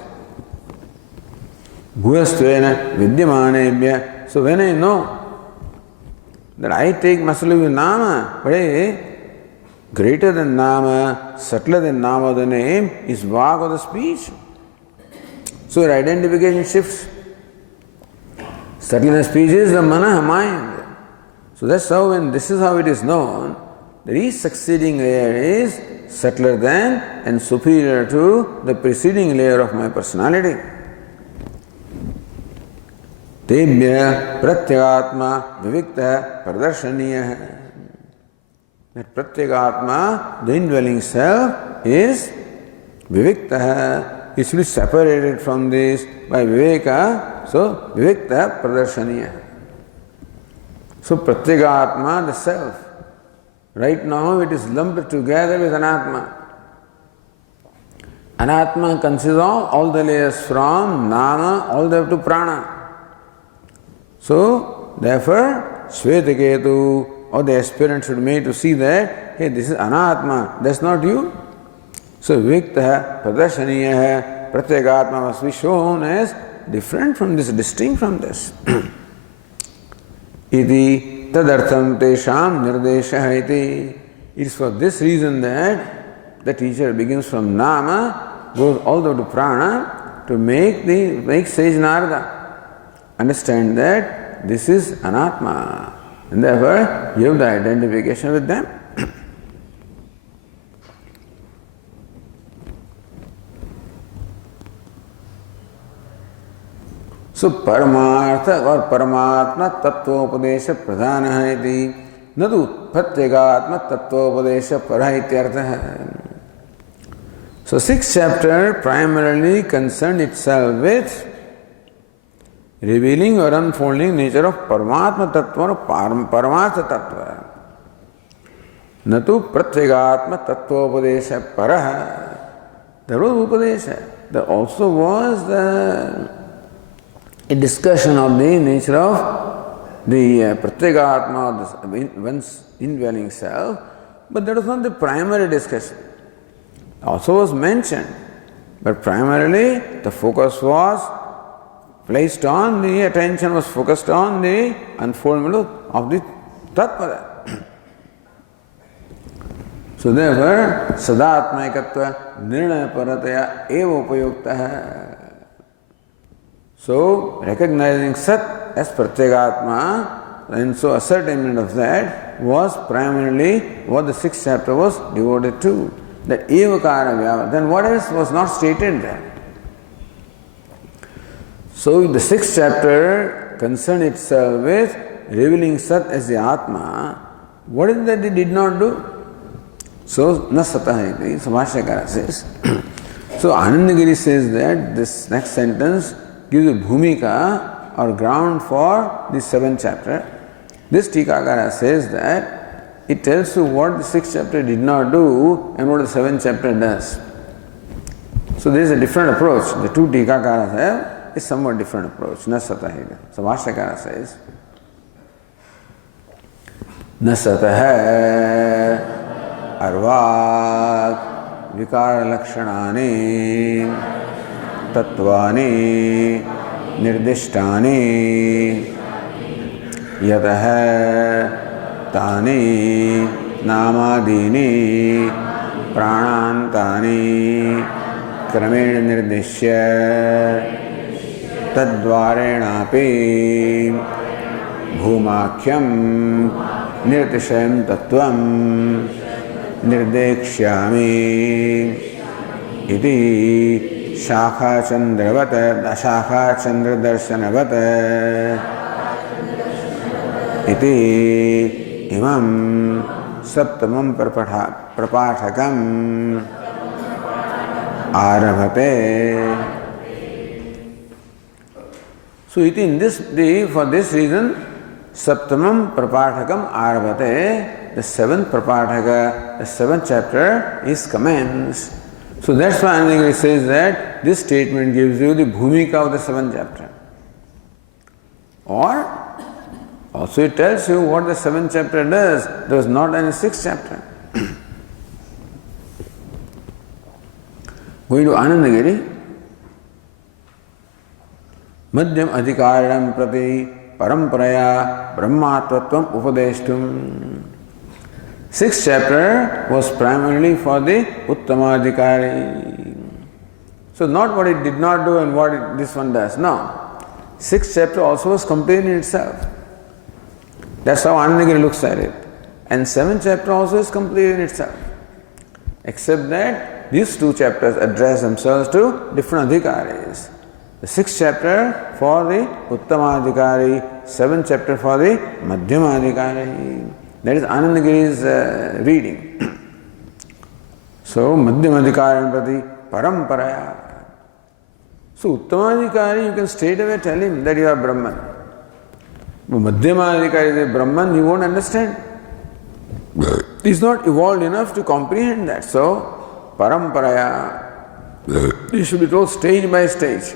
Bhuyastvena vidyamanebhya. So when I know that I take myself with Nama, but greater than Nama, subtler than Nama, the name is Vak or the speech. So your identification shifts. Subtler speech is the Manaha, mind. So that's how, when this is how it is known, that each succeeding layer is subtler than and superior to the preceding layer of my personality. Tebhya pratyagatma vivikta pradarshaniya. That pratyagatma, the indwelling self, is vivikta. It should be separated from this by viveka. So vivikta pradarshaniya. So pratyagatma, the self. Right now it is lumped together with anatma. Anatma consists of all the layers from nama all the way to prana. So, therefore, Shvetaketu or the aspirant should be made to see that, hey, this is anatma, that's not you. So, vikta, pradarshaniya, pratyagatma must be shown as different from this, distinct from this. iti tadartham tesham nirdesha iti. It is for this reason that the teacher begins from nama, goes all the way to prana to make sage Narada understand that this is anatma, and therefore you have the identification with them. So Paramartha or Paramatma Tattvopadesha Pradhana iti nadu Pratyagatma Tattvopadesha Parahityartha. So sixth chapter primarily concerned itself with revealing or unfolding nature of Paramatma Tattva or Paramartha Tattva. Natu Pratyagatma Tattvopadesha Paraha. There was Upadesha. There also was a discussion of the nature of the Pratyagatma, one's indwelling self, but that was not the primary discussion. Also was mentioned, but primarily the focus was placed on, the attention was focused on the unfoldment of the Tattva. So therefore, Sadatmaikatva Nirnaya Parataya Eva Upayuktaha. So, recognizing Sat as Pratyagatma, and so ascertainment of that was primarily what the sixth chapter was devoted to. That Evakara Vyava. Then what else was not stated there? So, the sixth chapter concerned itself with revealing Sat as the Atma. What is that they did not do? So, Na Satah iti, Bhashyakara says. So, Anandagiri says that this next sentence gives a bhumika or ground for the seventh chapter. This Tikakara says that it tells you what the sixth chapter did not do and what the seventh chapter does. So there is a different approach. The two Tikakaras have a somewhat different approach. Na Satahida. So Bhashyakara says, Na Satah Arvat Vikara Lakshanani Tattvani Nirdishtani Yatah Tani Namadini Pranantani Kramena Nirdishya Tadvarenapi Bhumakhyam Nirtishayam Tattvam Nirdekshami Iti Shakha Chandravat, Shakha Chandra Darsanavat Iti Imam Saptamam Prapathakam Arabhate. So it in this day, for this reason, Saptamam Prapathakam Arabhate, the seventh Prapathaka, the seventh chapter is commenced. So that's why Anandagiri says that this statement gives you the bhumika of the seventh chapter. Or also it tells you what the seventh chapter does. There was not any sixth chapter. Going to Anandagiri, Madhyam Adhikaranam Prati Paramparaya Brahmatvatvam Upadeshtum. Sixth chapter was primarily for the Uttamadhikari. So not what it did not do and what this one does. No. Sixth chapter also was complete in itself. That's how Anandagiri looks at it. And seventh chapter also is complete in itself. Except that these two chapters address themselves to different adhikaris. The sixth chapter for the Uttamadhikari, seventh chapter for the Madhyamadhikari. That is Anandagiri's reading. So, Madhyamadhikaran Prati Paramparaya. So, Uttamadhikari, you can straight away tell him that you are Brahman. But Madhyamadhikari is a Brahman, he won't understand. He is not evolved enough to comprehend that. So, Paramparaya, he should be told stage by stage.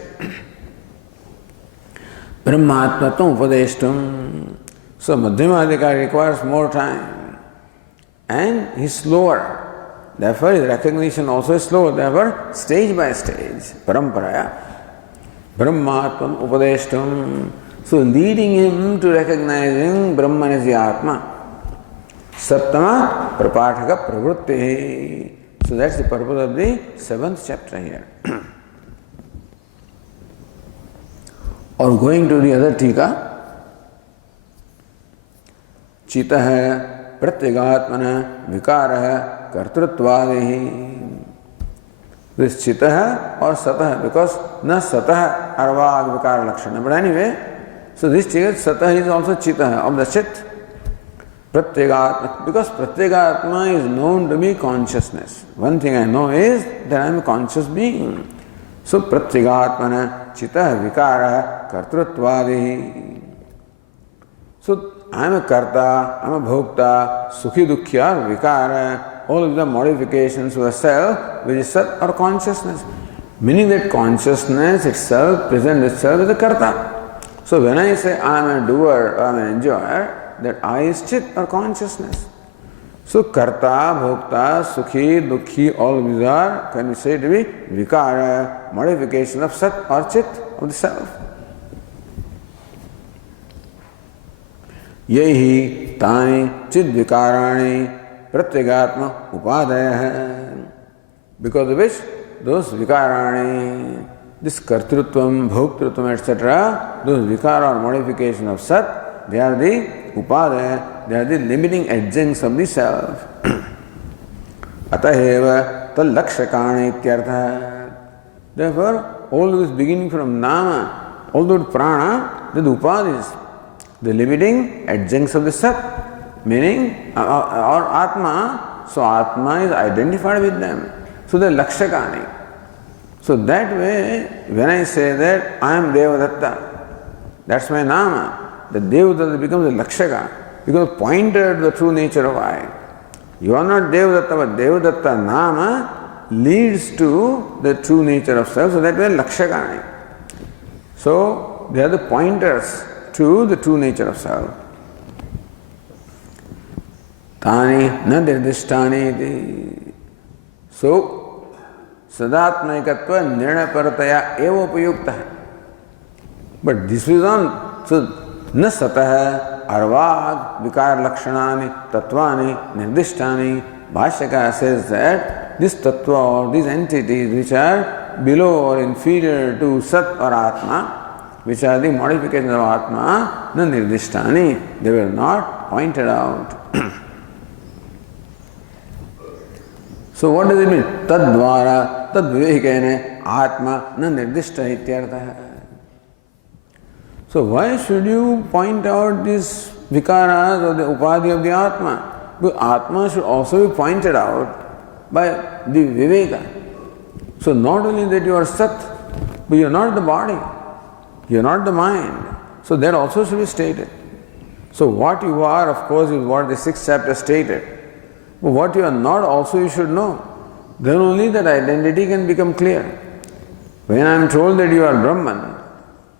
Brahmatmatam Upadeshtam. So Madhyamadhikari requires more time and he is slower. Therefore his recognition also is slower. Therefore stage by stage, Paramparaya, Brahmatvam Upadeshtam. So leading him to recognizing Brahman as the Atma. Saptama Prapataka Pravrutti. So that's the purpose of the 7th chapter here. Or going to the other tika. Chitah Pratyagatmana Vikara Kartrutvadehi. This chitah or satah, because na satah arvag vikara lakshana. But anyway, so this satah is also chitah of the chit. Pratyagatma, because Pratyagatma is known to be consciousness. One thing I know is that I am a conscious being. So Pratyagatmana Chitah Vikara Kartrutvadehi. So I am a Karta, I am a Bhokta, Sukhi Dukkhya, Vikara, all of the modifications of the self, which is Sat or consciousness. Meaning that consciousness itself presents itself as a Karta. So when I say I am a doer, I am an enjoyer, that I is Chit or consciousness. So Karta, Bhokta, Sukhi, Dukhi, all these are, can be said to be Vikara, modification of Sat or Chit of the self. Yehi Tani Chit Vikarani Pratyagatma Upadaya. Because of which those Vikarani, this Kartrutvam, Bhoktritvam, etc., those Vikara or modification of Sat, they are the Upadaya, they are the limiting adjuncts of the self. Ataheva tal lakshakani ityartha. Therefore, all this beginning from Nama, all those prana, the upadis, the limiting adjuncts of the Sat, meaning or Atma. So Atma is identified with them. So they are lakshakani. So that way, when I say that I am Devadatta, that's my Nama. The Devadatta becomes a lakshaka, because pointer to the true nature of I. You are not Devadatta, but Devadatta Nama leads to the true nature of self, so that way lakshakani. So they are the pointers to the true nature of self. Tani na nirdishtani. So sadatmaikatva nirnaparataya eva upayukta. But this is on, so न सतः अर्वाग विकार लक्षणानि तत्वानि निर्दिष्टानि. Bhashyaka says that this tattva or these entities which are below or inferior to Sat or Atma, which are the modifications of Atma, na nirdishtani, they were not pointed out. So what does it mean? Tad dvara, tad vivekene, Atma na nirdishta ityartha. So why should you point out these vikaras or the upadhi of the Atma? Because Atma should also be pointed out by the viveka. So not only that you are Sat, but you are not the body, you are not the mind. So that also should be stated. So what you are, of course, is what the 6th chapter stated. But what you are not also you should know. Then only that identity can become clear. When I am told that you are Brahman,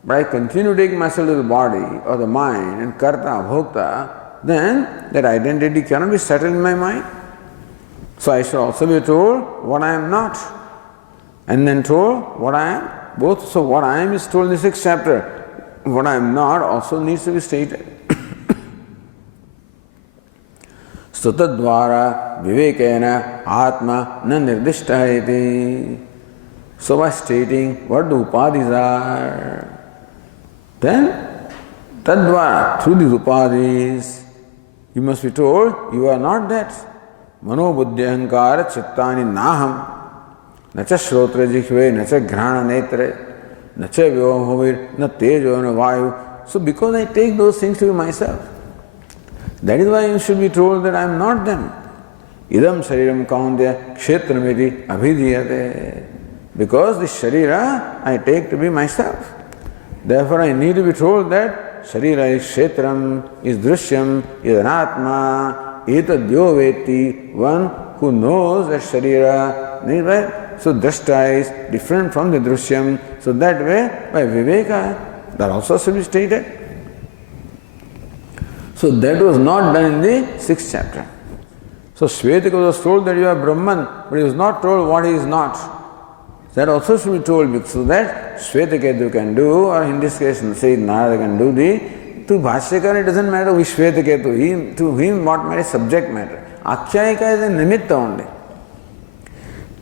but I continue to take myself to the body or the mind and karta, bhokta, then that identity cannot be settled in my mind. So I should also be told what I am not, and then told what I am. Both. So what I am is told in the 6th chapter. What I am not also needs to be stated. Stutadvara vivekena atma na nirdishta iti. So by stating what the upadhis are, then tadvara, through these upadhis, you must be told you are not that. Mano buddhi ahankara chittani naham. Nacha shrotra jikhve, nacha ghrana netre, nacha vyomhavir, na tejo na vayu. So because I take those things to be myself, that is why you should be told that I am not them. Idam shariram kaundya kshetramiti abhidhiyate. Because this sharira I take to be myself. Therefore I need to be told that sharira is kshetram, is drishyam, is anatma, etadyo veti, one who knows that sharira, right? So drashta is different from the drishyam. So that way, by viveka, that also should be stated. So that was not done in the 6th chapter. So Shvetika was told that you are Brahman, but he was not told what he is not. That also should be told so that Shvetaketu can do, or in this case, say Narada can do to Bhashyakara it doesn't matter which Shvetaketu, to him what matters subject matter. Akhyayika is a nimitta only.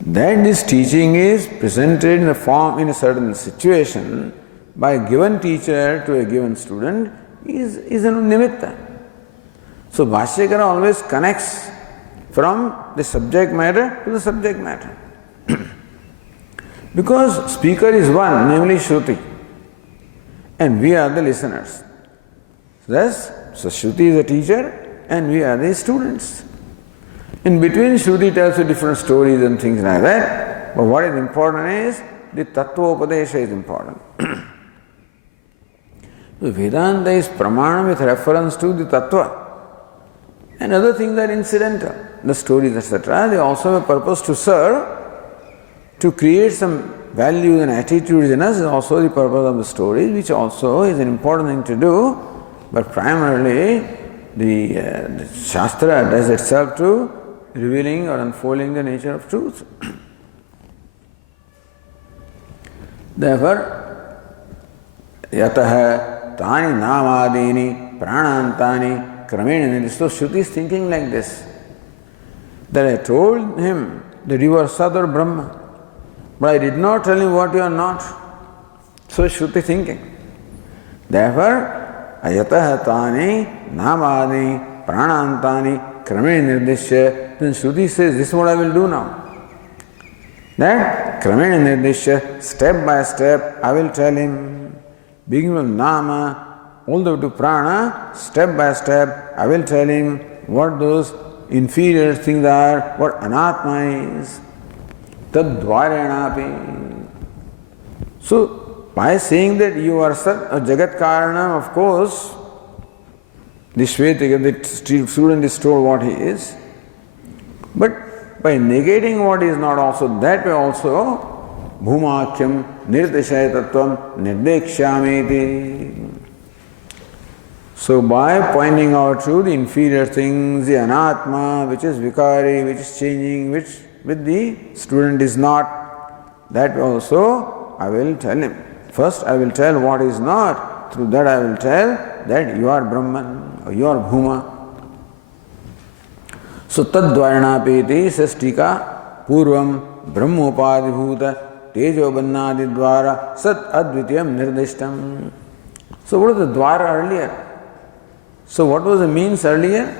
That this teaching is presented in a form, in a certain situation, by a given teacher to a given student is a nimitta. So Bhashyakara always connects from the subject matter to the subject matter. Because speaker is one, namely Shruti, and we are the listeners. Thus, so Shruti is a teacher and we are the students. In between, Shruti tells you different stories and things like that, but what is important is the Tattva Upadesha is important. So Vedanta is pramana with reference to the Tattva. And other things are incidental. The stories, etc., they also have a purpose to serve, to create some values and attitudes in us is also the purpose of the story, which also is an important thing to do, but primarily the Shastra does itself to revealing or unfolding the nature of truth. Therefore, yataha tani namadini pranantani kramena. So Shruti is thinking like this, that I told him that you are Sat or Brahma, but I did not tell him what you are not. So Shruti thinking. Therefore, ayataha tani namadi pranantani kramena nirdishya. Then Shruti says, this is what I will do now. That kramena nirdishya, step by step, I will tell him. Beginning from nama, all the way to prana, step by step, I will tell him what those inferior things are, what anatma is. Tad dvarenapi. So, by saying that you are Sat or Jagat Karanam, of course, the Shvetika, the student is told what he is. But by negating what is not also, that way also, Bhumakyam nirdeshaya tattvam nirdekshyameeti. So by pointing out to the inferior things, the anatma, which is vikari, which is changing, which with the student is not, that also I will tell him. First I will tell what is not, through that I will tell that you are Brahman, or you are Bhuma. So tadvarnapeti says Tika, Purvam Brahmopadibhuta Tejo Bannadidvara Sat Advitiyam Nirdishtam. So what was the Dwara earlier? So what was the means earlier?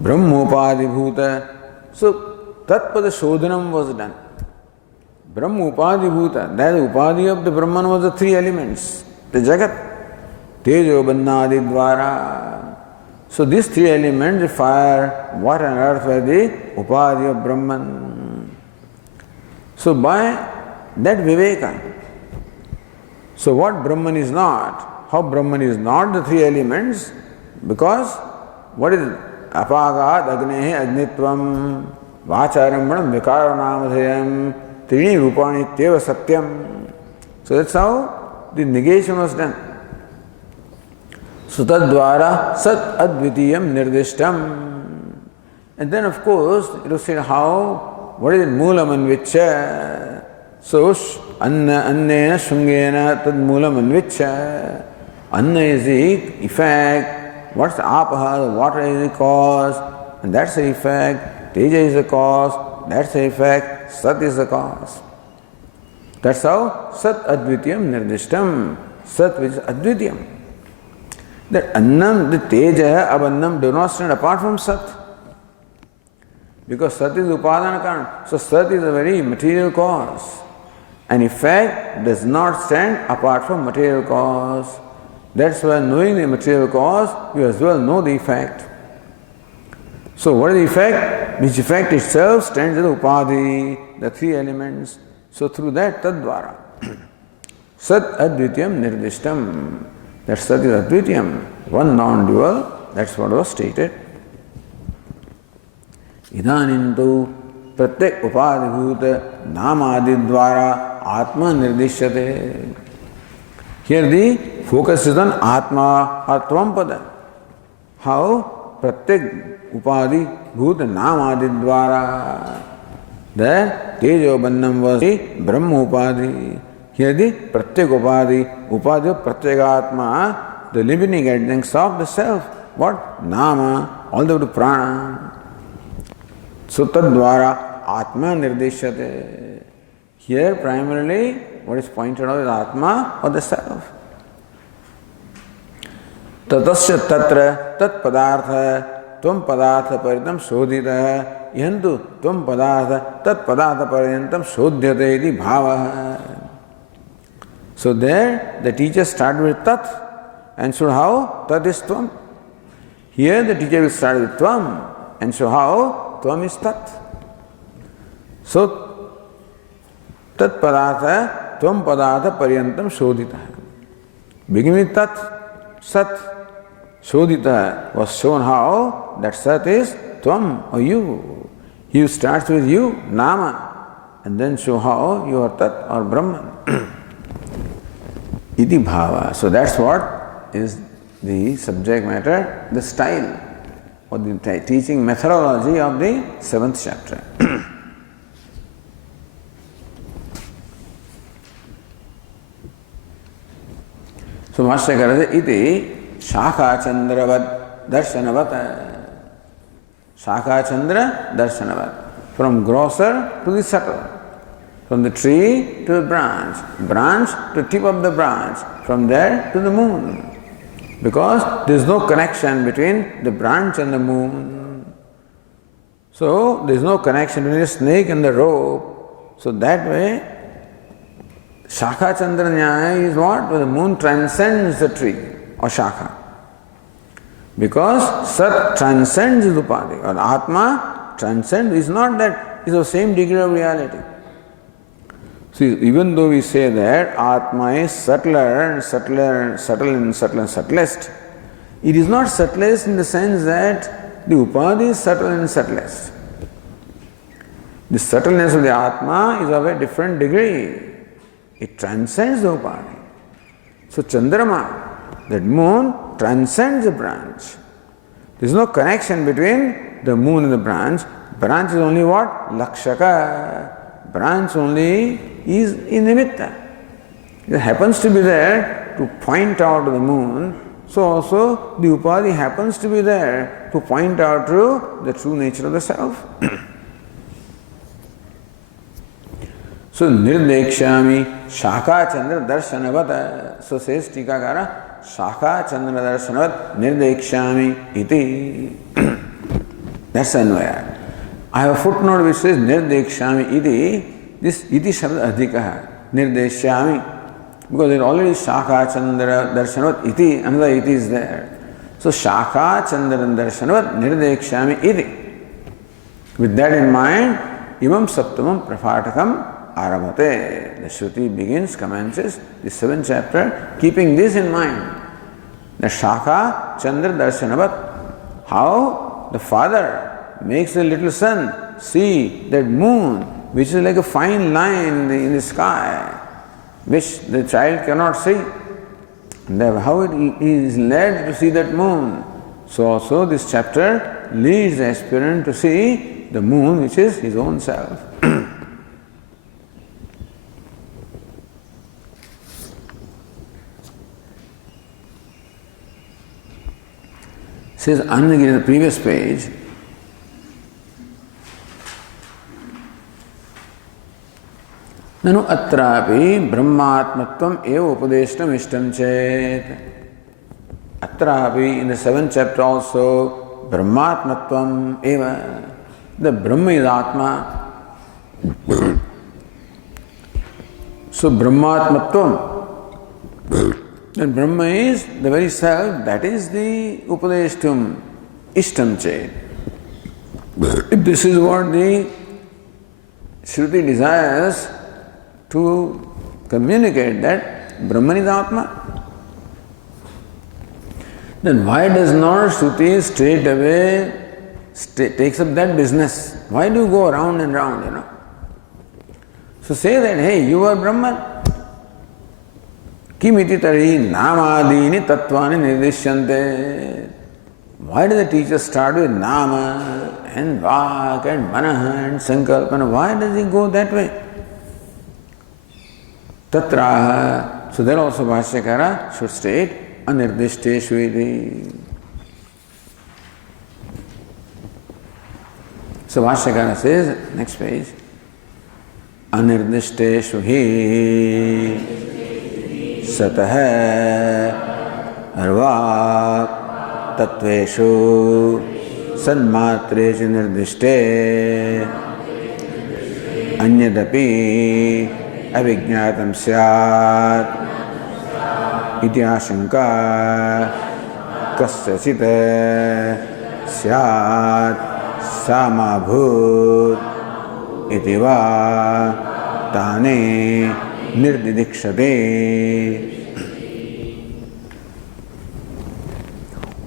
Brahmopadibhuta. So Tatpada Shodhanam was done. Brahmopadibhuta, that Upadi of the Brahman was the three elements, the Jagat, Tejo Bannadidvara. So these three elements, the fire, water and earth, were the Upadi of Brahman. So by that Viveka, so what Brahman is not, how Brahman is not the three elements, because what is it? Apagat agnehe agnitvam vacharambhanam vikaranamdhayam trini rupani teva satyam. So that's how the negation was done. So tadvara sat advitiyam nirdishtam. And then of course it was said how, what is it? Moolam anvichya. So annena shungena tad moolam anvichya. Anna is the effect. What's the apaha? The water is the cause, and that's the effect. Teja is the cause, that's the effect. Sat is the cause. That's how Sat Advitiyam Nirdishtam. Sat which is Advitiyam. That Annam, the Teja of Annam do not stand apart from Sat. Because Sat is Upadana Karan. So Sat is a very material cause. An effect does not stand apart from material cause. That's why knowing the material cause, you as well know the effect. So what is the effect? Which effect itself stands as Upadi, the three elements. So through that Tadvara. Sat Advitiyam Nirdishtam. That Sat is Advitiyam, one non-dual, that's what was stated. Idanintu Pratyek Upadibhuta Namadidvara Atma Nirdishyate. Here the focus is on Atma or Tvam-pada. How Pratyek Upadi Bhuta Namadidvara. That Tejo Bandham was the Brahma Upadhi. Here the Pratyek Upadhi, Upadhi of Pratyegatma, the living endings of the self. What? Nama, all the way to Prana. So Tadvara Atma Nirdeshyate. Here primarily what is pointed out is Atma or the self. Tatasya Tatra Tat Padartha Tvam Padartha Paritam Shodhita Yantu Tvam Padartha Tat Padartha Paritam Shodhyate iti Bhava. So there the teacher started with Tat and so how? Tat is Tvam. Here the teacher will start with Tvam and so how? Tvam is Tat. So Tat Padartha Tvam Padartha Pariyantam Shodhita. Begin with Tat, Sat. Shodhita was shown how that Sat is Tvam or you. You starts with you, Nama, and then show how you are Tat or Brahman. Iti Bhava. So that's what is the subject matter, the style or the teaching methodology of the 7th chapter. So Master Karade iti Shakha Chandravat Darshanavat. Shakha Chandra Darshanavat. From grosser to the subtle. From the tree to the branch to the tip of the branch, from there to the moon. Because there is no connection between the branch and the moon. So there is no connection between the snake and the rope. So that way, Shakha Chandra Nyaya is what? Where the moon transcends the tree or Shakha. Because Sat transcends the Upadhi, or Atma transcends, is not that, is of same degree of reality. See, even though we say that Atma is subtler and subtlest, it is not subtlest in the sense that the Upadhi is subtle and subtlest. The subtleness of the Atma is of a different degree. It transcends the Upadhi. So Chandrama, that moon, transcends the branch. There is no connection between the moon and the branch. Branch is only what? Lakshaka. Branch only is in nimitta. It happens to be there to point out to the moon. So also the Upadhi happens to be there to point out to the true nature of the self. So Nirdekshami Shakha Chandra Darshanavata. So says Tikakara, Shakha Chandra Darshanavad Nirdekshami iti. That's Anvaya. I have a footnote which says Nirdekshami iti. This iti shabda adhikaha. Nirdeshyami. Because there is already Shakha Chandra Darshanavad iti. Another iti is there. So Shakha Chandra Darshanavad Nirdekshami iti. With that in mind, Imam Saptamam Prapatakam Arabhate. The Shruti begins, commences the 7th chapter, keeping this in mind. The Shakha Chandra Darshanavat. How the father makes the little son see that moon, which is like a fine line in the sky, which the child cannot see. And how it is led to see that moon. So also this chapter leads the aspirant to see the moon, which is his own self. Says Annagiri in the previous page, Nanu atrapi brahmatmatvam eva upadeshtam ishtam chet. Atrapi in the 7th chapter also, brahmatmatvam eva. The Brahma is Atma. So brahmatmatvam. And Brahma is the very self, that is the upadeshtam ishtam chet. If this is what the Shruti desires to communicate, that Brahman is Atma, then why does not Shruti straight away takes up that business? Why do you go round and round, So say that, hey, you are Brahman. Kimiti tari namadini tattvani nirdishyante. Why does the teacher start with Nama and Vak and Manaha and Sankalpana? Why does he go that way? Tatraha. So there also Bhashyakara should state Anirdishteshu iti. So Bhashyakara says, next page, Anirdishteshu hi satah arva tatveshu sanmatrechu nirdishte anyadapi avijñātam syāt iti āshanka kasyachit syāt samabhūt iti va tāne nirdidikshate.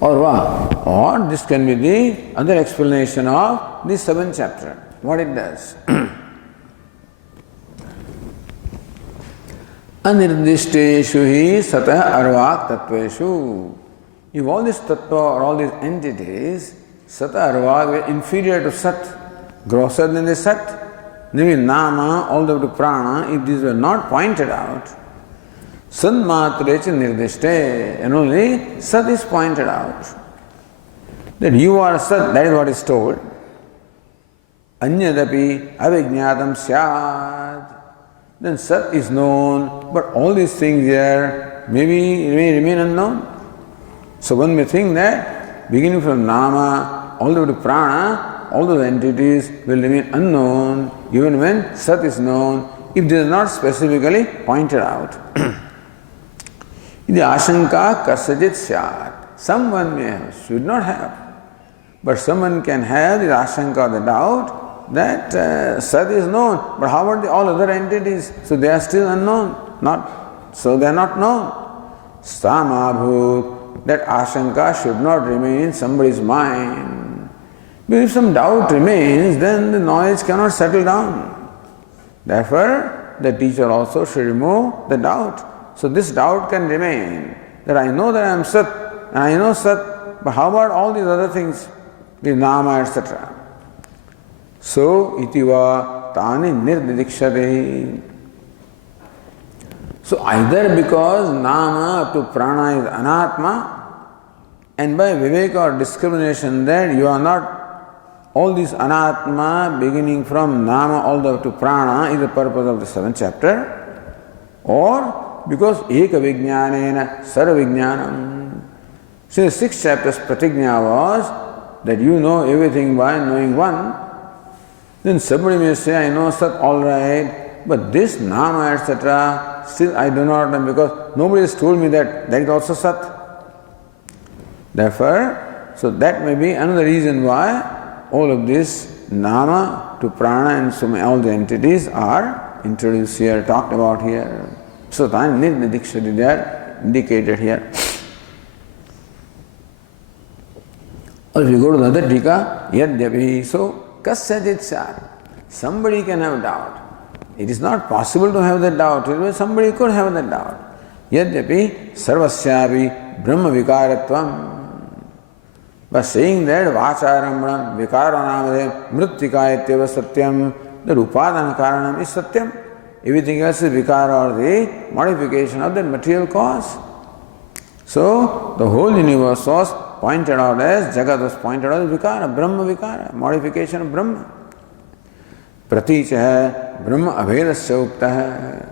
Or this can be the other explanation of the 7th chapter, what it does. Anirdishteshu hi satah arvak tattveshu. If all these tattva or all these entities, satah arvak were inferior to sat, grosser than the sat, maybe nama, all the way to prana, if these were not pointed out, sanmatrecha nirdishte, and only sat is pointed out. That you are sat, that is what is told. Anyadapi avijñātam syāt. Then sat is known, but all these things here may remain unknown. So one may think that beginning from nama all the way to prana, all those entities will remain unknown even when sat is known, if this is not specifically pointed out. The ashanka kasajit syat. Someone may have, should not have, but someone can have the ashanka, the doubt, that sat is known, but how about all other entities? So they are still unknown, so they are not known. Samabhūt, that ashanka should not remain in somebody's mind. But if some doubt remains, then the knowledge cannot settle down. Therefore, the teacher also should remove the doubt. So this doubt can remain, that I know that I am sat, and I know sat, but how about all these other things, the nama, etc. So, itiva tani nirdidikshate. So, either because nama up to prana is anatma, and by viveka or discrimination that you are not, all this anatma beginning from nama all the way to prana is the purpose of the 7th chapter, or because eka vijñānena sarva vijñānam. So, the 6th chapter's pratigna was that you know everything by knowing one. Then somebody may say, I know sat, all right, but this nama, etc., still I do not know because nobody has told me that is also sat. Therefore, so that may be another reason why all of this nama to prana and so many, all the entities are introduced here, talked about here. So, they are indicated here. Or if you go to the other tika, yadyapi, so kasyajit syāt. Somebody can have doubt. It is not possible to have that doubt. Somebody could have that doubt. Yadyapi sarvasyapi brahma vikaratvam. By saying that vācārambram vikaranāmadem mrittika ityeva satyam, the upadana karanam is satyam. Everything else is vikara or the modification of the material cause. So the whole universe was pointed out as, Jagat was pointed out as vikara, Brahma vikara, modification of Brahma. Pratīcha hai, Brahma abhedasya ukta hai.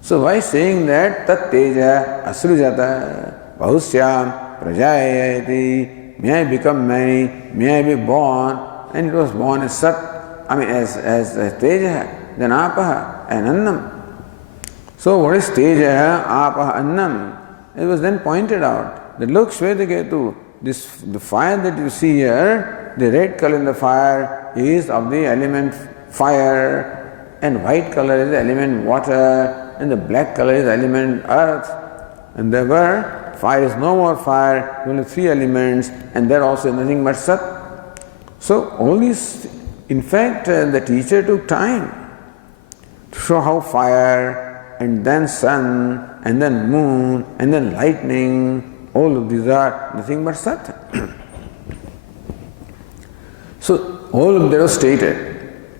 So by saying that, tat teja asrujata, bahusyam prajayati, may I become many, may I be born, and it was born as sat, as teja, then apaha, and annam. So what is teja, apaha, annam? It was then pointed out that look, Shvetaketu, the fire that you see here, the red color in the fire is of the element fire, and white color is the element water, and the black color is the element earth. And therefore, fire is no more fire, only 3 elements, and there also is nothing but sat. So all these, in fact, the teacher took time to show how fire, and then sun, and then moon, and then lightning, all of these are nothing but sat. So all of that was stated.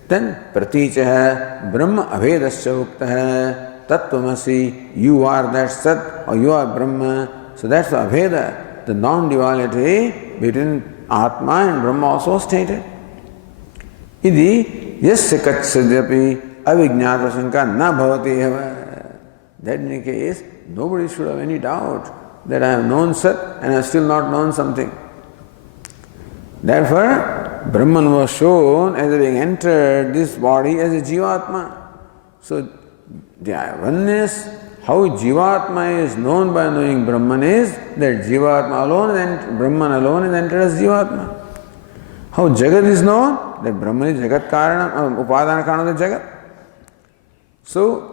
Then Pratichaha Brahma Abhedasya Uktaha Tattvamasi, you are that Sat or you are Brahma. So that's the Abheda, the non-duality between Atma and Brahma also stated. Idi yasya katsadyapi avijñāta sanka na bhavati eva. That in any case, nobody should have any doubt that I have known Sat and I have still not known something. Therefore, Brahman was shown as having entered this body as a Jivatma. So, the oneness, how Jivatma is known by knowing Brahman is that Jivatma alone and Brahman alone is entered as Jivatma. How Jagat is known? That Brahman is Jagat Karana, Upadana Karana Jagat. So,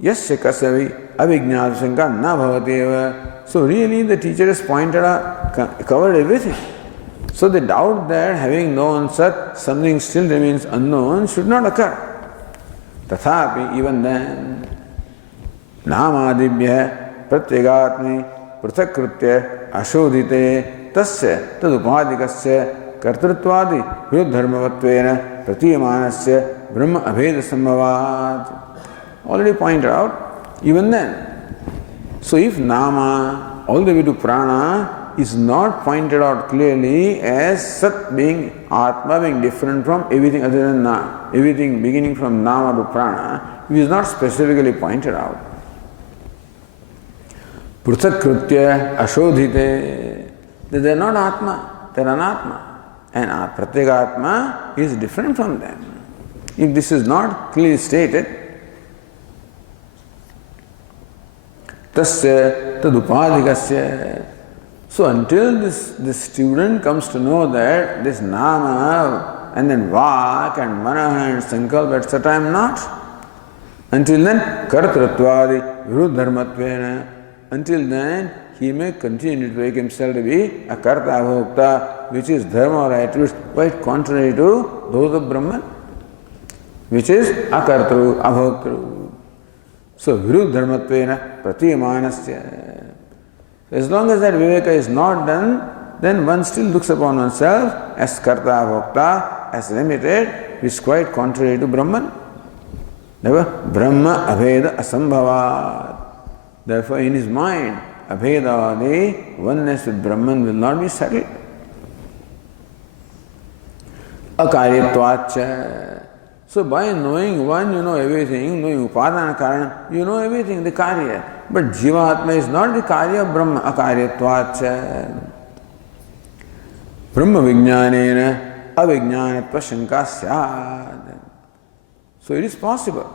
yasya kasavi avijñāta sanka na bhavati eva. So, really the teacher has pointed out, covered everything. So the doubt that having known Sat, something still remains unknown should not occur. Tathapi, even then, Namadibhya pratyagatmi prithakritya ashodhite tasya tadupadikasya kartritvadi viruddharmavatvena pratiyamanasya brahma abheda sambhavat. Already pointed out, even then. So if Nama, all the way to Prana, is not pointed out clearly as Sat being Atma, being different from everything other than Na, everything beginning from Nama to Prana, it is not specifically pointed out. Prithakritya ashodhite, that they are not Atma, they are Anatma. And Pratyagatma is different from them. If this is not clearly stated, tasya tadupadikasya. So until this student comes to know that this Nama and then Vak and Manaha and Sankalpa etc. I am not. Until then, Kartratvadi Viruddharmatvena. Until then, he may continue to make himself to be a Karta Abhokta, which is Dharma or attributes quite contrary to those of Brahman, which is Akartru, Abhoktru. So Viruddharmatvena Pratiyamanasya. As long as that Viveka is not done, then one still looks upon oneself as Karta Bhokta, as limited, which is quite contrary to Brahman. Therefore, Brahma Abheda Asambhavat. Therefore, in his mind, Abheda, the oneness with Brahman will not be settled. Akaryatvacha. So by knowing one, you know everything, knowing Upadana Karana, you know everything, the Karya. But Jivatma is not the Karya of Brahma, Akaryatvacha. Brahma Vijñānena Avijñānatva Shanka Syad. So it is possible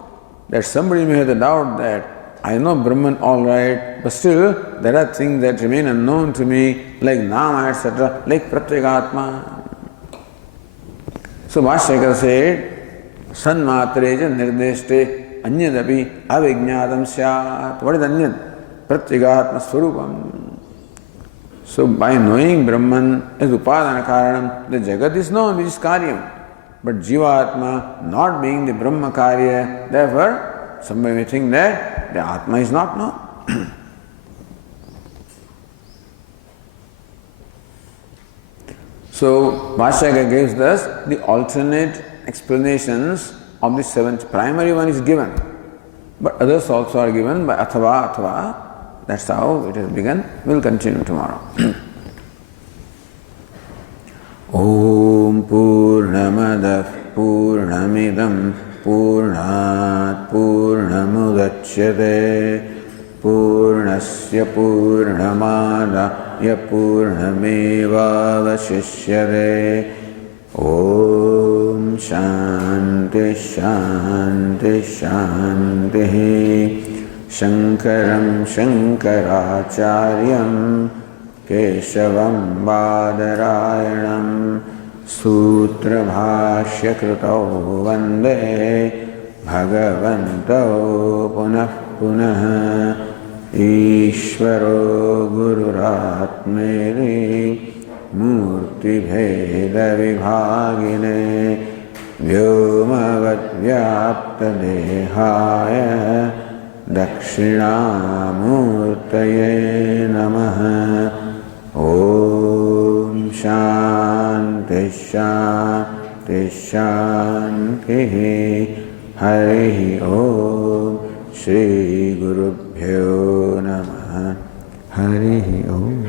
that somebody may have the doubt that I know Brahman all right, but still there are things that remain unknown to me, like Nama, etc., like Pratyagatma. So Bhashyakara said, Sanmatreja Nirdeshte Anyadapi Avijñātam Syat. What is Anyad? Pratyagatma Swarupam. So by knowing Brahman as Upadana Karanam, the Jagat is known, which is Karyam. But Jivatma not being the Brahma Karya, therefore somebody may think that the Atma is not known. So Bhashyaka gives us the alternate explanations of the seventh. Primary one is given, but others also are given by Athava, Athava. That's how it has begun. We'll continue tomorrow. Om Purnamadah Purnamidam Purnat Purnamudachyate Purnasya Purnamadaya Purnamevavashishyate. Om Shanti Shanti Shanti. Shankaram Shankaracharyam Keshavam Badarayanam Sutra Bhashya Krutau Vande Bhagavanto Punah Punah Ishvaro Gururatmeri Murti Bheda Vibhagine Vyomavat Vyapta Dehaya Dakshinamurtaye Namaha. Om Shanti Shanti Shanti. Hari Om. Shri Gurubhyo Namaha. Hari Om.